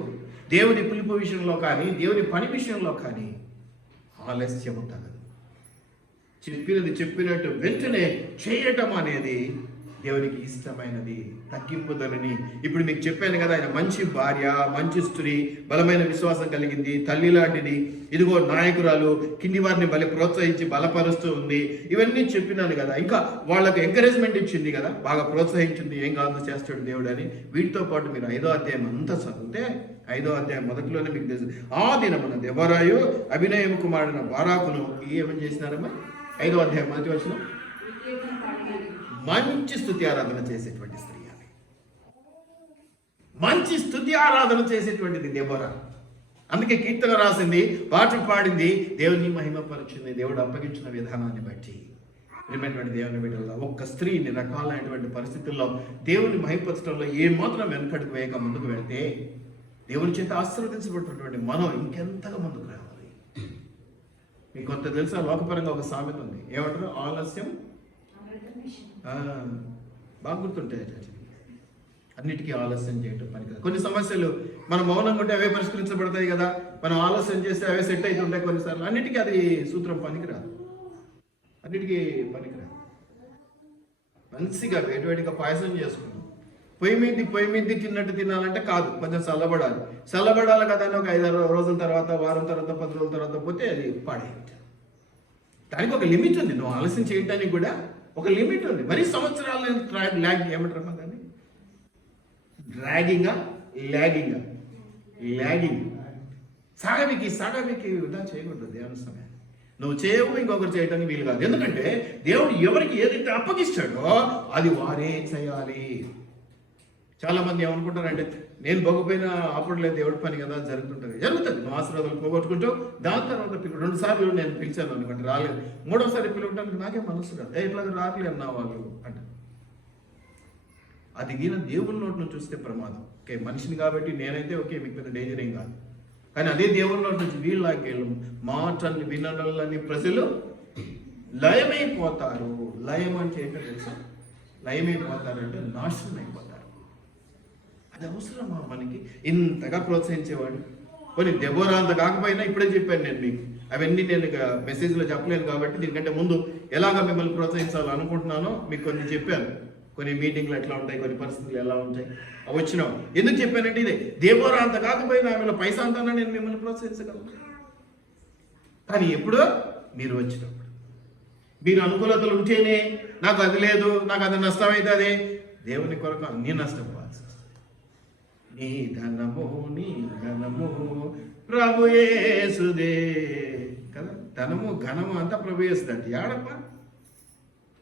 దేవుని పిలుపు విషయంలో కానీ దేవుని పని విషయంలో కానీ ఆలస్యం తగదు. చెప్పినది చెప్పినట్టు వెంటనే చేయటం అనేది దేవునికి ఇష్టమైనది, తగ్గింపుదలని. ఇప్పుడు మీకు చెప్పాను కదా, ఆయన మంచి భార్య, మంచి స్త్రీ, బలమైన విశ్వాసం కలిగింది, తల్లి లాంటిది, ఇదిగో నాయకురాలు, కింది వారిని ప్రోత్సహించి బలపరుస్తూ ఉంది. ఇవన్నీ చెప్పినాను కదా. ఇంకా వాళ్ళకు ఎంకరేజ్మెంట్ ఇచ్చింది కదా, బాగా ప్రోత్సహించింది. ఏం కాదు చేస్తాడు దేవుడు అని. వీటితో పాటు మీరు 5వ అధ్యాయం అంతా చదివితే 5వ అధ్యాయం మొదట్లోనే మీకు తెలుసు, ఆ దినమున దెబోరాయు అభినయము కుమారుడైన బారాకును ఏమని చేసినారమ్మా? 5వ అధ్యాయం మొదటి వచనం, మంచి స్తుతి ఆరాధన చేసేటువంటి స్త్రీ ఆమె. మంచి స్తుతి ఆరాధన చేసేటువంటిది దెబోరా. అందుకే కీర్తన రాసింది, పాట పాడింది, దేవుని మహిమపరిచింది దేవుడు అప్పగించిన విధానాన్ని బట్టి. ప్రియమైనటువంటి దేవుని బిడ్డల, ఒక్క స్త్రీ ఇన్ని రకాలైనటువంటి పరిస్థితుల్లో దేవుని మహిమపరచడంలో ఏమాత్రం వెనకడుగు వేయక ముందుకు వెళ్తే దేవుని చేత ఆశీర్వదించబడినటువంటి మనం ఇంకెంతగా ముందుకు రావాలి. మీకు కొంత తెలుసా, లోకపరంగా ఒక సామెత ఉంది, ఏమంటారు? ఆలస్యం బాగా గుర్తుంటాయి. అన్నిటికీ ఆలస్యం చేయటం పనికిరాదు. కొన్ని సమస్యలు మనం మౌనంగా ఉంటే అవే పరిష్కరించబడతాయి కదా, మనం ఆలస్యం చేస్తే అవే సెట్ అవుతుంటాయి కొన్నిసార్లు. అన్నిటికీ అది సూత్రం పనికిరాదు, అన్నిటికీ పనికిరాదు. మంచిగా వేడివేడిగా పాయసం చేసుకుంటాం, పొయ్యి మీద తిన్నట్టు తినాలంటే కాదు, కొంచెం చల్లబడాలి కదా అని ఒక 5-6 రోజుల తర్వాత, వారం తర్వాత, 10 రోజుల తర్వాత పోతే అది పాడైంది. దానికి ఒక లిమిట్ ఉంది. నువ్వు ఆలస్యం చేయడానికి కూడా ఒక లిమిట్ ఉంది. మరీ సంవత్సరాలు ఏమంటారు దాన్ని, ల్యాగింగ్ సాగవికి వృధా చేయకూడదు. దేవుని సమయం నువ్వు చేయవు, ఇంకొకరు చేయడానికి వీలు కాదు. ఎందుకంటే దేవుడు ఎవరికి ఏదైతే అప్పగిస్తాడో అది వారే చేయాలి. చాలా మంది ఏమనుకుంటారంటే నేను పోకపోయినా అప్పుడులేదు దేవుడి పని కదా, జరుగుతుంది. నువ్వు ఆశీర్వాదాలు పోగొట్టుకుంటావు. దాని తర్వాత 2 సార్లు నేను పిలిచాను అనుకుంటే రాలేదు, 3వ సారి పిలవడానికి నాకే మనసు కాదు, ఇట్లాగా రాట్లేదు నా వాళ్ళు అంటే. అది ఈయన దేవుని నోట్ నుంచి చూస్తే ప్రమాదం. ఓకే, మనిషిని కాబట్టి నేనైతే ఓకే, మీకు పెద్ద డేంజర్ ఏం కాదు. కానీ అదే దేవుని నోట్ నుంచి వీళ్ళకి మాటల్ని వినడాలని ప్రజలు లయమైపోతారు. లయం అంటే ఏంటో తెలుసా? లయమైపోతారంటే నాశనం అయిపోతారు. అది అవసరమా మనకి? ఇంతగా ప్రోత్సహించేవాడు. కొన్ని దెబోరా అంత కాకపోయినా ఇప్పుడే చెప్పాను నేను మీకు. అవన్నీ నేను మెసేజ్లో చెప్పలేను కాబట్టి దీనికంటే ముందు ఎలాగ మిమ్మల్ని ప్రోత్సహించాలో అనుకుంటున్నానో మీకు కొన్ని చెప్పాను. కొన్ని మీటింగ్లు ఎట్లా ఉంటాయి, కొన్ని పరిస్థితులు ఎలా ఉంటాయి, అవి వచ్చినాం. ఎందుకు చెప్పానంటే ఇదే, దేబోరా అంత కాకపోయినా ఆమెలో పైసా అంతనా నేను మిమ్మల్ని ప్రోత్సహించగలను. కానీ ఎప్పుడో మీరు వచ్చినప్పుడు, మీరు అనుకూలతలు ఉంటేనే నాకు అది లేదు, నాకు అది నష్టమవుతుంది, దేవుని కొరకు అన్నీ నష్టపోవాల్సి వస్తుంది. నీ ధనము ప్రభు యేసుదే కదా. ధనము ఘనము అంతా ప్రభు యేసుదే అంటే ఏడప్ప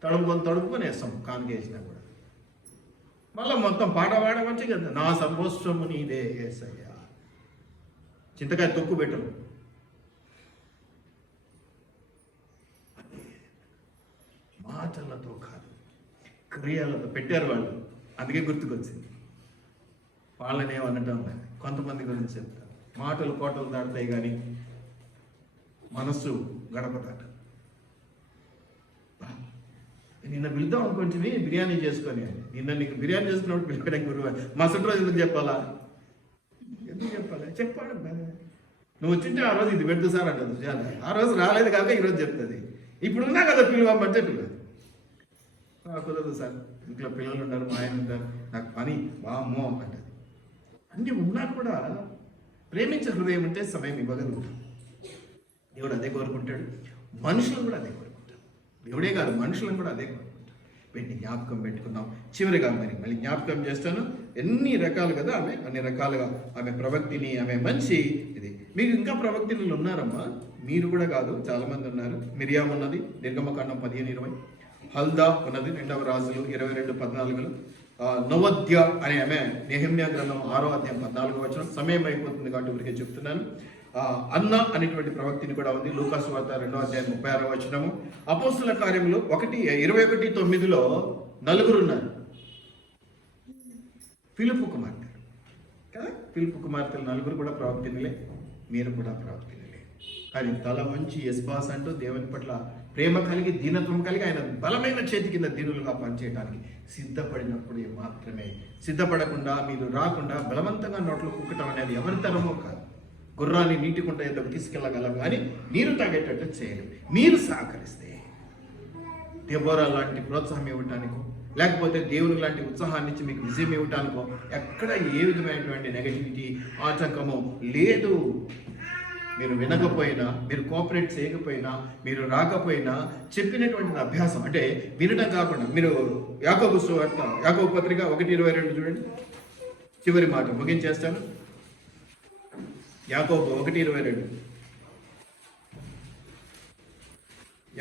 తడుపుకొని వేస్తాం కానుకేసినా కూడా. మళ్ళీ మొత్తం పాట పాడవచ్చు కదా, నా సర్వస్వము నీదే యేసయ్యా. చింతకాయ తొక్కు పెట్టరు. మాటలతో కాదు, క్రియలతో పెట్టారు వాళ్ళు. అందుకే గుర్తుకొచ్చింది. వాళ్ళని ఏమనటం లేదు. కొంతమంది గురించి చెప్తారు, మాటలు కోటలు దాటుతాయి కానీ మనస్సు గడప దాట. నిన్న పిలుద్దాం అనుకుంటుంది బిర్యానీ చేసుకొని, నిన్న నీకు బిర్యానీ చేసుకున్నప్పుడు పిలిపడానికి గురువు మరుసటి రోజు ఎందుకు చెప్పాలి? చెప్పాడు. నువ్వు వచ్చింటే ఆ రోజు ఇది పెడుతు సార్ అంటుంది. ఆ రోజు రాలేదు కాక ఈరోజు చెప్తుంది. ఇప్పుడున్నా కదా పిలువమ్మంటే పిల్లలు కుదరదు సార్, ఇంట్లో పిల్లలు ఉన్నారు, మా ఆయన ఉంటారు, నాకు పని బామ్మో అంటది. అన్నీ ఉన్నా కూడా ప్రేమించే హృదయం ఉంటే సమయం ఇవ్వగలుగుతాడు. దేవుడు అదే కోరుకుంటాడు, మనుషులను కూడా అదే కోరుకుంటాడు. దేవుడే కాదు, మనుషులను కూడా అదే కోరుకుంటాడు. వీటిని జ్ఞాపకం పెట్టుకుందాం. చివరిగా మళ్ళీ జ్ఞాపకం చేస్తాను, ఎన్ని రకాలు కదా ఆమె, అన్ని రకాలుగా ఆమె ప్రవక్తిని, ఆమె మంచి ఇది. మీకు ఇంకా ప్రవక్తినులు ఉన్నారమ్మా, మీరు కూడా కాదు, చాలామంది ఉన్నారు. మిరియాం ఉన్నది, నిర్గమకాండం 15:20. హల్దా ఉన్నది, 2వ రాజులు 22:14. నవద్య అనే ఆమె నెహెమ్యా గ్రంథం 6వ అధ్యాయం 14వ వచనం. సమయం అయిపోతుంది కాబట్టి ఊరికే చెప్తున్నాను. అన్న అనేటువంటి ప్రవక్తిని కూడా ఉంది, లూకా సువార్త 2వ అధ్యాయం 36వ వచనము. అపోస్తుల కార్యములు 1:21-9 నలుగురు ఉన్నారు. ఫిలిప్పు కుమార్తెలు కదా, ఫిలిప్పు కుమార్తెలు నలుగురు కూడా ప్రవక్తినిలే, మీరు కూడా ప్రవక్తినిలే. కానీ తల వంచి ఎస్బాస్ అంటూ దేవుని పట్ల ప్రేమ కలిగి, దీనత్వం కలిగి, ఆయన బలమైన చేతి కింద దీనులుగా పనిచేయడానికి సిద్ధపడినప్పుడు మాత్రమే. సిద్ధపడకుండా మీరు రాకుండా బలవంతంగా నోట్లో కుక్కటం అనేది ఎవరి తరమో కాదు. గుర్రాన్ని నీటి కుంట ఎద్దకు తీసుకెళ్ళగలం కానీ నీరు తాగేటట్టు చేయడం. మీరు సహకరిస్తే దెబోరా లాంటి ప్రోత్సాహం ఇవ్వటానికో, లేకపోతే దేవుని లాంటి ఉత్సాహాన్ని ఇచ్చి మీకు విజయం ఇవ్వటానికో ఎక్కడ ఏ విధమైనటువంటి నెగటివిటీ, ఆటంకమో లేదు. మీరు వినకపోయినా, మీరు కోఆపరేట్ చేయకపోయినా, మీరు రాకపోయినా చెప్పినటువంటి అభ్యాసం అంటే వినడం కాకుండా, మీరు యాకోబు పత్రిక 1:22 చూడండి, చివరి మాట ముగించేస్తాను. యాకోబు 1:22.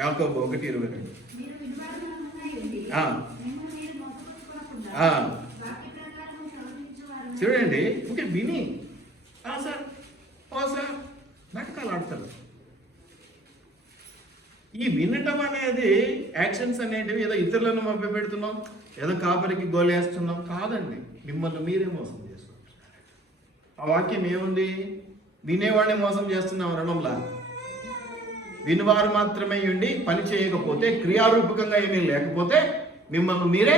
యాకోబు 1:22. చూడండి, ఓకే విని సార్ సార్ నాటకాలు ఆడతారు. ఈ వినటం అనేది, యాక్షన్స్ అనేటివి ఏదో ఇతరులను మభ్య పెడుతున్నాం, ఏదో కాపరికి గోలేస్తున్నాం కాదండి. మిమ్మల్ని మీరే మోసం చేసుకుంటున్నారు. ఆ వాక్యం ఏముంది? వినేవాడిని మోసం చేస్తున్నాం అనడంలా, వినివారు మాత్రమే ఉండి పని చేయకపోతే, క్రియారూపకంగా ఏమీ లేకపోతే మిమ్మల్ని మీరే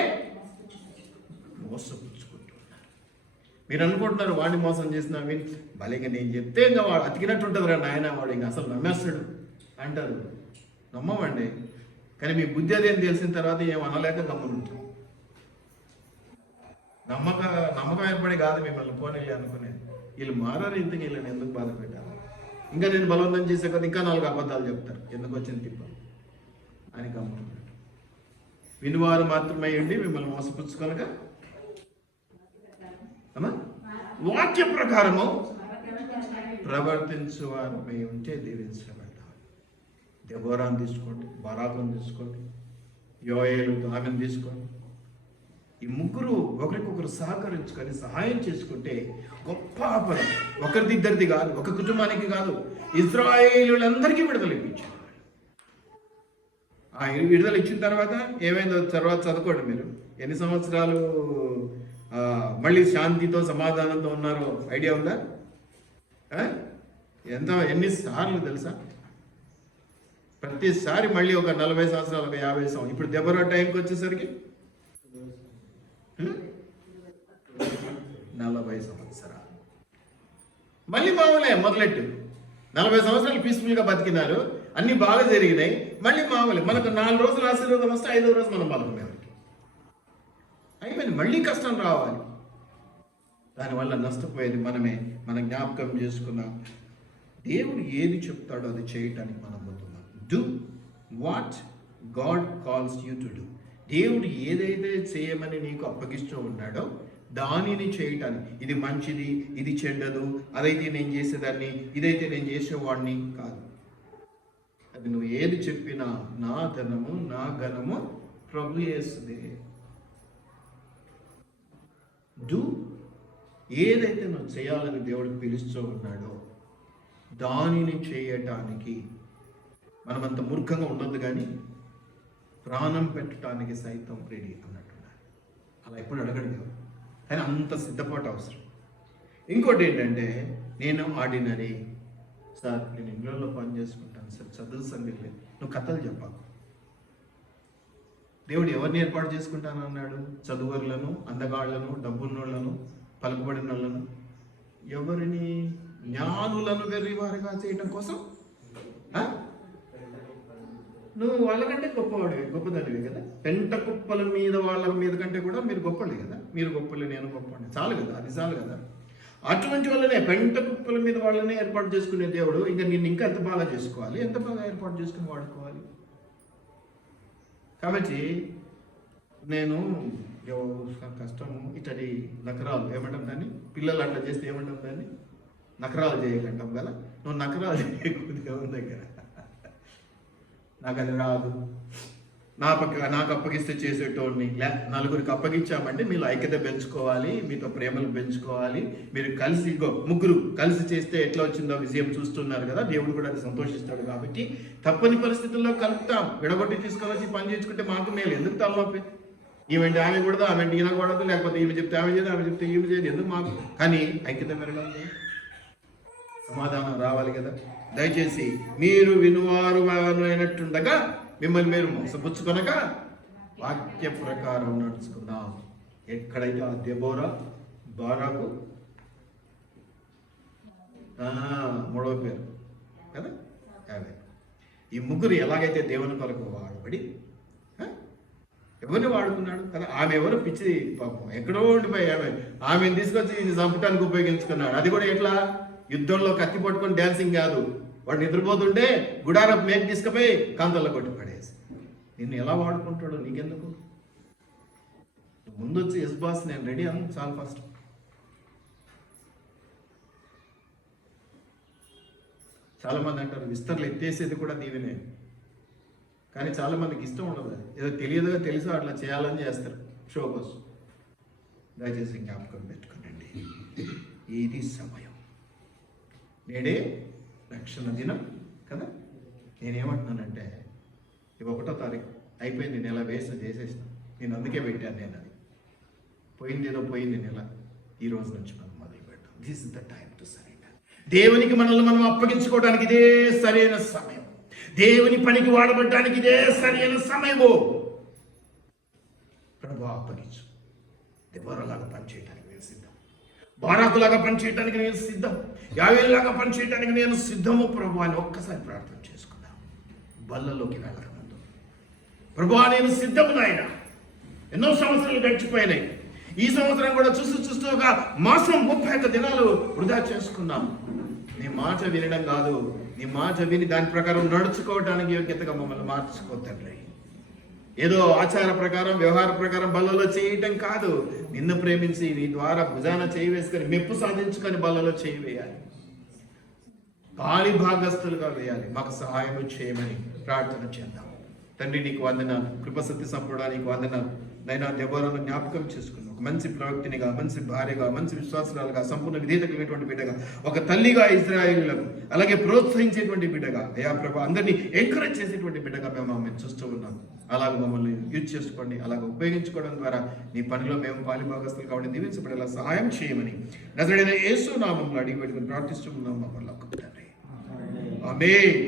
మోసపుచ్చుకుంటున్నారు. మీరు అనుకుంటున్నారు వాడిని మోసం చేసిన భలేగా నేను చెప్తే ఇంకా వాడు అతికినట్టు ఉంటుంది రా నాయన, వాడు ఇంకా అసలు నమ్మేస్తాడు అంటారు. నమ్మమండి. కానీ మీ బుద్ధి అదేం తెలిసిన తర్వాత ఏం అనలేక గమ్మునుంటాం. నమ్మకం ఏర్పడి కాదు మిమ్మల్ని పోనీ అనుకునేది. వీళ్ళు మారారు, ఇంతకు వీళ్ళని ఎందుకు బాధ పెట్టారు, ఇంకా నేను బలవంతం చేసే కదా ఇంకా 4 అబద్ధాలు చెప్తారు, ఎందుకు వచ్చింది తిప్ప అని గమ్మునుంటారు. వినివారు మాత్రమే ఉండి మిమ్మల్ని మోసపుచ్చుకోనగా వాక్య ప్రకారము ప్రవర్తించువారు మేము ఉంటే దీవించబడ్డాం. దెబోరాను తీసుకోండి, బరాకును తీసుకోండి, యోయేలు ఆమెను తీసుకోండి. ఈ ముగ్గురు ఒకరికొకరు సహకరించుకొని సహాయం చేసుకుంటే గొప్ప ఆపద. ఒకరిది ఇద్దరిది కాదు, ఒక కుటుంబానికి కాదు, ఇశ్రాయేలులందరికీ విడుదల ఇప్పించారు. ఆ విడుదల ఇచ్చిన తర్వాత ఏమైందో తర్వాత చదువుకోండి మీరు. ఎన్ని సంవత్సరాలు మళ్ళీ శాంతితో సమాధానంతో ఉన్నారో ఐడియా ఉందా? ఎన్నిసార్లు తెలుసా? ప్రతిసారి మళ్ళీ ఒక 40 సంవత్సరాలు, ఒక 50 సంవత్సరాలు. ఇప్పుడు దెబోరా టైంకి వచ్చేసరికి 40 సంవత్సరాలు మళ్ళీ మామూలే. మొదలెట్టు 40 సంవత్సరాలు పీస్ఫుల్గా బతికినారు, అన్ని బాగా జరిగినాయి. మళ్ళీ మామూలే. మనకు 4 రోజులు ఆశీర్వాదం వస్తే 5వ రోజు మనం బతుకునే అయిపోయింది. మళ్ళీ కష్టం రావాలి. దానివల్ల నష్టపోయేది మనమే. మనం జ్ఞాపకం చేసుకున్నాం, దేవుడు ఏది చెప్తాడో అది చేయటానికి మనం పోతున్నాం. Do what God calls you to do. దేవుడు ఏదైతే చేయమని నీకు అప్పగిస్తూ ఉన్నాడో దానిని చేయటానికి. ఇది మంచిది, ఇది చెడ్డదు, అదైతే నేను చేసేదాన్ని, ఇదైతే నేను చేసేవాడిని కాదు. అది నువ్వు ఏది చెప్పినా నా ధనము నా ఘనము ప్రభు యేసుదే. డూ ఏదైతే నువ్వు చేయాలని దేవుడు పిలుస్తూ ఉన్నాడో దానిని చేయటానికి మనమంత మూర్ఖంగా ఉండొద్దు, కానీ ప్రాణం పెట్టడానికి సైతం రెడీ అన్నట్టున్నారు. అలా ఎప్పుడు అడగడు కదా, కానీ అంత సిద్ధపాటు అవసరం. ఇంకోటి ఏంటంటే, నేను ఆర్డినరీ సార్, నేను ఇంగ్లాండ్లో పని చేసుకుంటాను సార్, చదువు సంగతి లేదు, నువ్వు కథలు చెప్పాలి. దేవుడు ఎవరిని ఏర్పాటు చేసుకుంటాను అన్నాడు? చదువర్లను, అందగాళ్లను, డబ్బున్నోళ్లను, పలుకుబడిన వాళ్ళను. ఎవరిని? జ్ఞానులను వెర్రివారుగా చేయడం కోసం. నువ్వు వాళ్ళకంటే గొప్పవాడివి, గొప్పదానివి కదా. పెంట కుప్పల మీద వాళ్ళ మీద కంటే కూడా మీరు గొప్పలే కదా. మీరు గొప్పలే, నేను గొప్పవాడిని, చాలు కదా, అది చాలు కదా. అటువంటి వాళ్ళనే పెంట కుప్పల మీద వాళ్ళనే ఏర్పాటు చేసుకునే దేవుడు ఇంకా నిన్ను ఇంకా ఎంత బాగా చేసుకోవాలి, ఎంత బాగా ఏర్పాటు చేసుకుని వాడుకోవాలి. కాబట్టి నేను కష్టము ఇటడి నకరాలు ఏమంటాం దాన్ని, పిల్లలు అట్లా చేస్తే ఏమంటాం దాన్ని, నకరాలు చేయకంటాం కదా. నువ్వు నకరాలు చేయకూడదు ఎవరి దగ్గర. నాకు అది రాదు, నాకు అప్పగిస్తే చేసేటోడిని. నలుగురికి అప్పగించామంటే మీరు ఐక్యత పెంచుకోవాలి, మీతో ప్రేమలు పెంచుకోవాలి. మీరు కలిసి ముగ్గురు కలిసి చేస్తే ఎట్లా వచ్చిందో విజయం చూస్తున్నారు కదా, దేవుడు కూడా అది సంతోషిస్తాడు. కాబట్టి తప్పని పరిస్థితుల్లో కలుపుతాం. విడగొట్టి తీసుకొని వచ్చి పని చేసుకుంటే మాకు మేలు. ఎందుకు తలనొప్పి? ఈవెంట్ ఆమె కూడదు, ఆమె ఈయన కూడదు, లేకపోతే ఈమె చెప్తే ఆమె చేయదు, ఆమె చెప్తే ఈమె చేయదు, ఎందుకు మాకు? కానీ ఐక్యత పెరగాలి, సమాధానం రావాలి కదా. దయచేసి మీరు వినువారు అయినట్టుండగా మిమ్మల్ని మీరు మోసపుచ్చుకొనక వాక్య ప్రకారం నడుచుకుందాం. ఎక్కడైతే ఆ దెబోరా, బారాకు, 3వ పేరు కదా, ఈ ముగ్గురు ఎలాగైతే దేవుని కొరకు వాడబడి ఎవరిని వాడుకున్నాడు కదా. ఆమె ఎవరు? పిచ్చి పాపం, ఎక్కడో ఉండిపోయి ఆమెను తీసుకొచ్చి చంపటానికి ఉపయోగించుకున్నాడు. అది కూడా ఎట్లా? యుద్ధంలో కత్తి పట్టుకొని డ్యాన్సింగ్ కాదు. వాడు నిద్రపోతుంటే గుడారపు మేక తీసుకుపోయి కాంతల్లో కొట్టి పడేసి. నిన్ను ఎలా వాడుకుంటాడో నీకెందుకు? ముందు వచ్చి ఎస్ బాస్ నేను రెడీ అను చాలా ఫస్ట్. చాలా మంది అంటారు విస్తర్లు ఎత్తేసేది కూడా దీవెనే, కానీ చాలా మందికి ఇష్టం ఉండదు. ఏదో తెలియదుగా తెలుసో అట్లా చేయాలని చేస్తారు షో కోసం. దయచేసి జ్ఞాపకం పెట్టుకోనండి, ఇది సమయం. నేడే రక్షణ దినం కదా. నేనేమంటున్నానంటే 1వ తారీఖు అయిపోయింది, నెల వేస్ట్ చేసేసిన. నేను అందుకే పెట్టాను. నేను అది పోయిందేదో పోయింది నెల. ఈ రోజు నుంచి మనం మొదలు పెట్టాం. This is the time to surrender. దేవునికి మనల్ని మనం అప్పగించుకోవడానికి ఇదే సరైన సమయం. దేవుని పనికి వాడబడటానికి ఇదే సరైన సమయము. ప్రభు అప్పగించు, దెబోరాలాగా పనిచేయడానికి మేము సిద్ధం. బారాకులాగా పనిచేయటానికి నేను సిద్ధం, యావేలాగా పనిచేయటానికి నేను సిద్ధము ప్రభు అని ఒక్కసారి ప్రార్థన చేసుకుందాం. బల్లలోకి వెళ్ళకముందు ప్రభు నేను సిద్ధము నాయన. ఎన్నో సంవత్సరాలు గడిచిపోయినాయి. ఈ సంవత్సరం కూడా చూస్తూ ఒక మాసం 31 దినాలు వృధా చేసుకున్నాం. నీ మాట వినడం కాదు, నీ మాట విని దాని ప్రకారం నడుచుకోవడానికి యోగ్యతగా మమ్మల్ని మార్చుకోతండి. ఏదో ఆచార ప్రకారం వ్యవహార ప్రకారం బల్లలో చేయటం కాదు, నిన్ను ప్రేమించి నీ ద్వారా భుజాన చేయి వేసుకొని మెప్పు సాధించుకొని బల్లలో చేయి వేయాలి, పాలి భాగస్తులుగా వేయాలి. మాకు సహాయం చేయమని ప్రార్థన చేద్దాం. తండ్రి నీకు వందనాలు, కృపసత్య సంపూర్ణ నీకు వందనాలు. నైనా దెబోరాను జ్ఞాపకం చేసుకున్నావు. ఒక మంచి ప్రవక్తినిగా, మంచి భార్యగా, మంచి విశ్వాసురాలుగా, సంపూర్ణ విధేయత కలిగినటువంటి బిడ్డగా, ఒక తల్లిగా ఇశ్రాయేలులకు అలాగే ప్రోత్సహించేటువంటి బిడ్డగా, అయా ప్రభు అందరినీ ఎంకరేజ్ చేసేటువంటి బిడ్డగా మేము చూస్తూ ఉన్నాం. అలాగే మమ్మల్ని యూజ్ చేసుకోండి, అలాగే ఉపయోగించుకోవడం ద్వారా నీ పనిలో మేము పాలిభాగస్తులు కాబట్టి దీవించబడేలా సహాయం చేయమని నజరేయుడైన యేసు నామములో అడిగి పెట్టుకుని ప్రార్థిస్తూ ఉన్నాం. మా పట్ల ఆమేన్.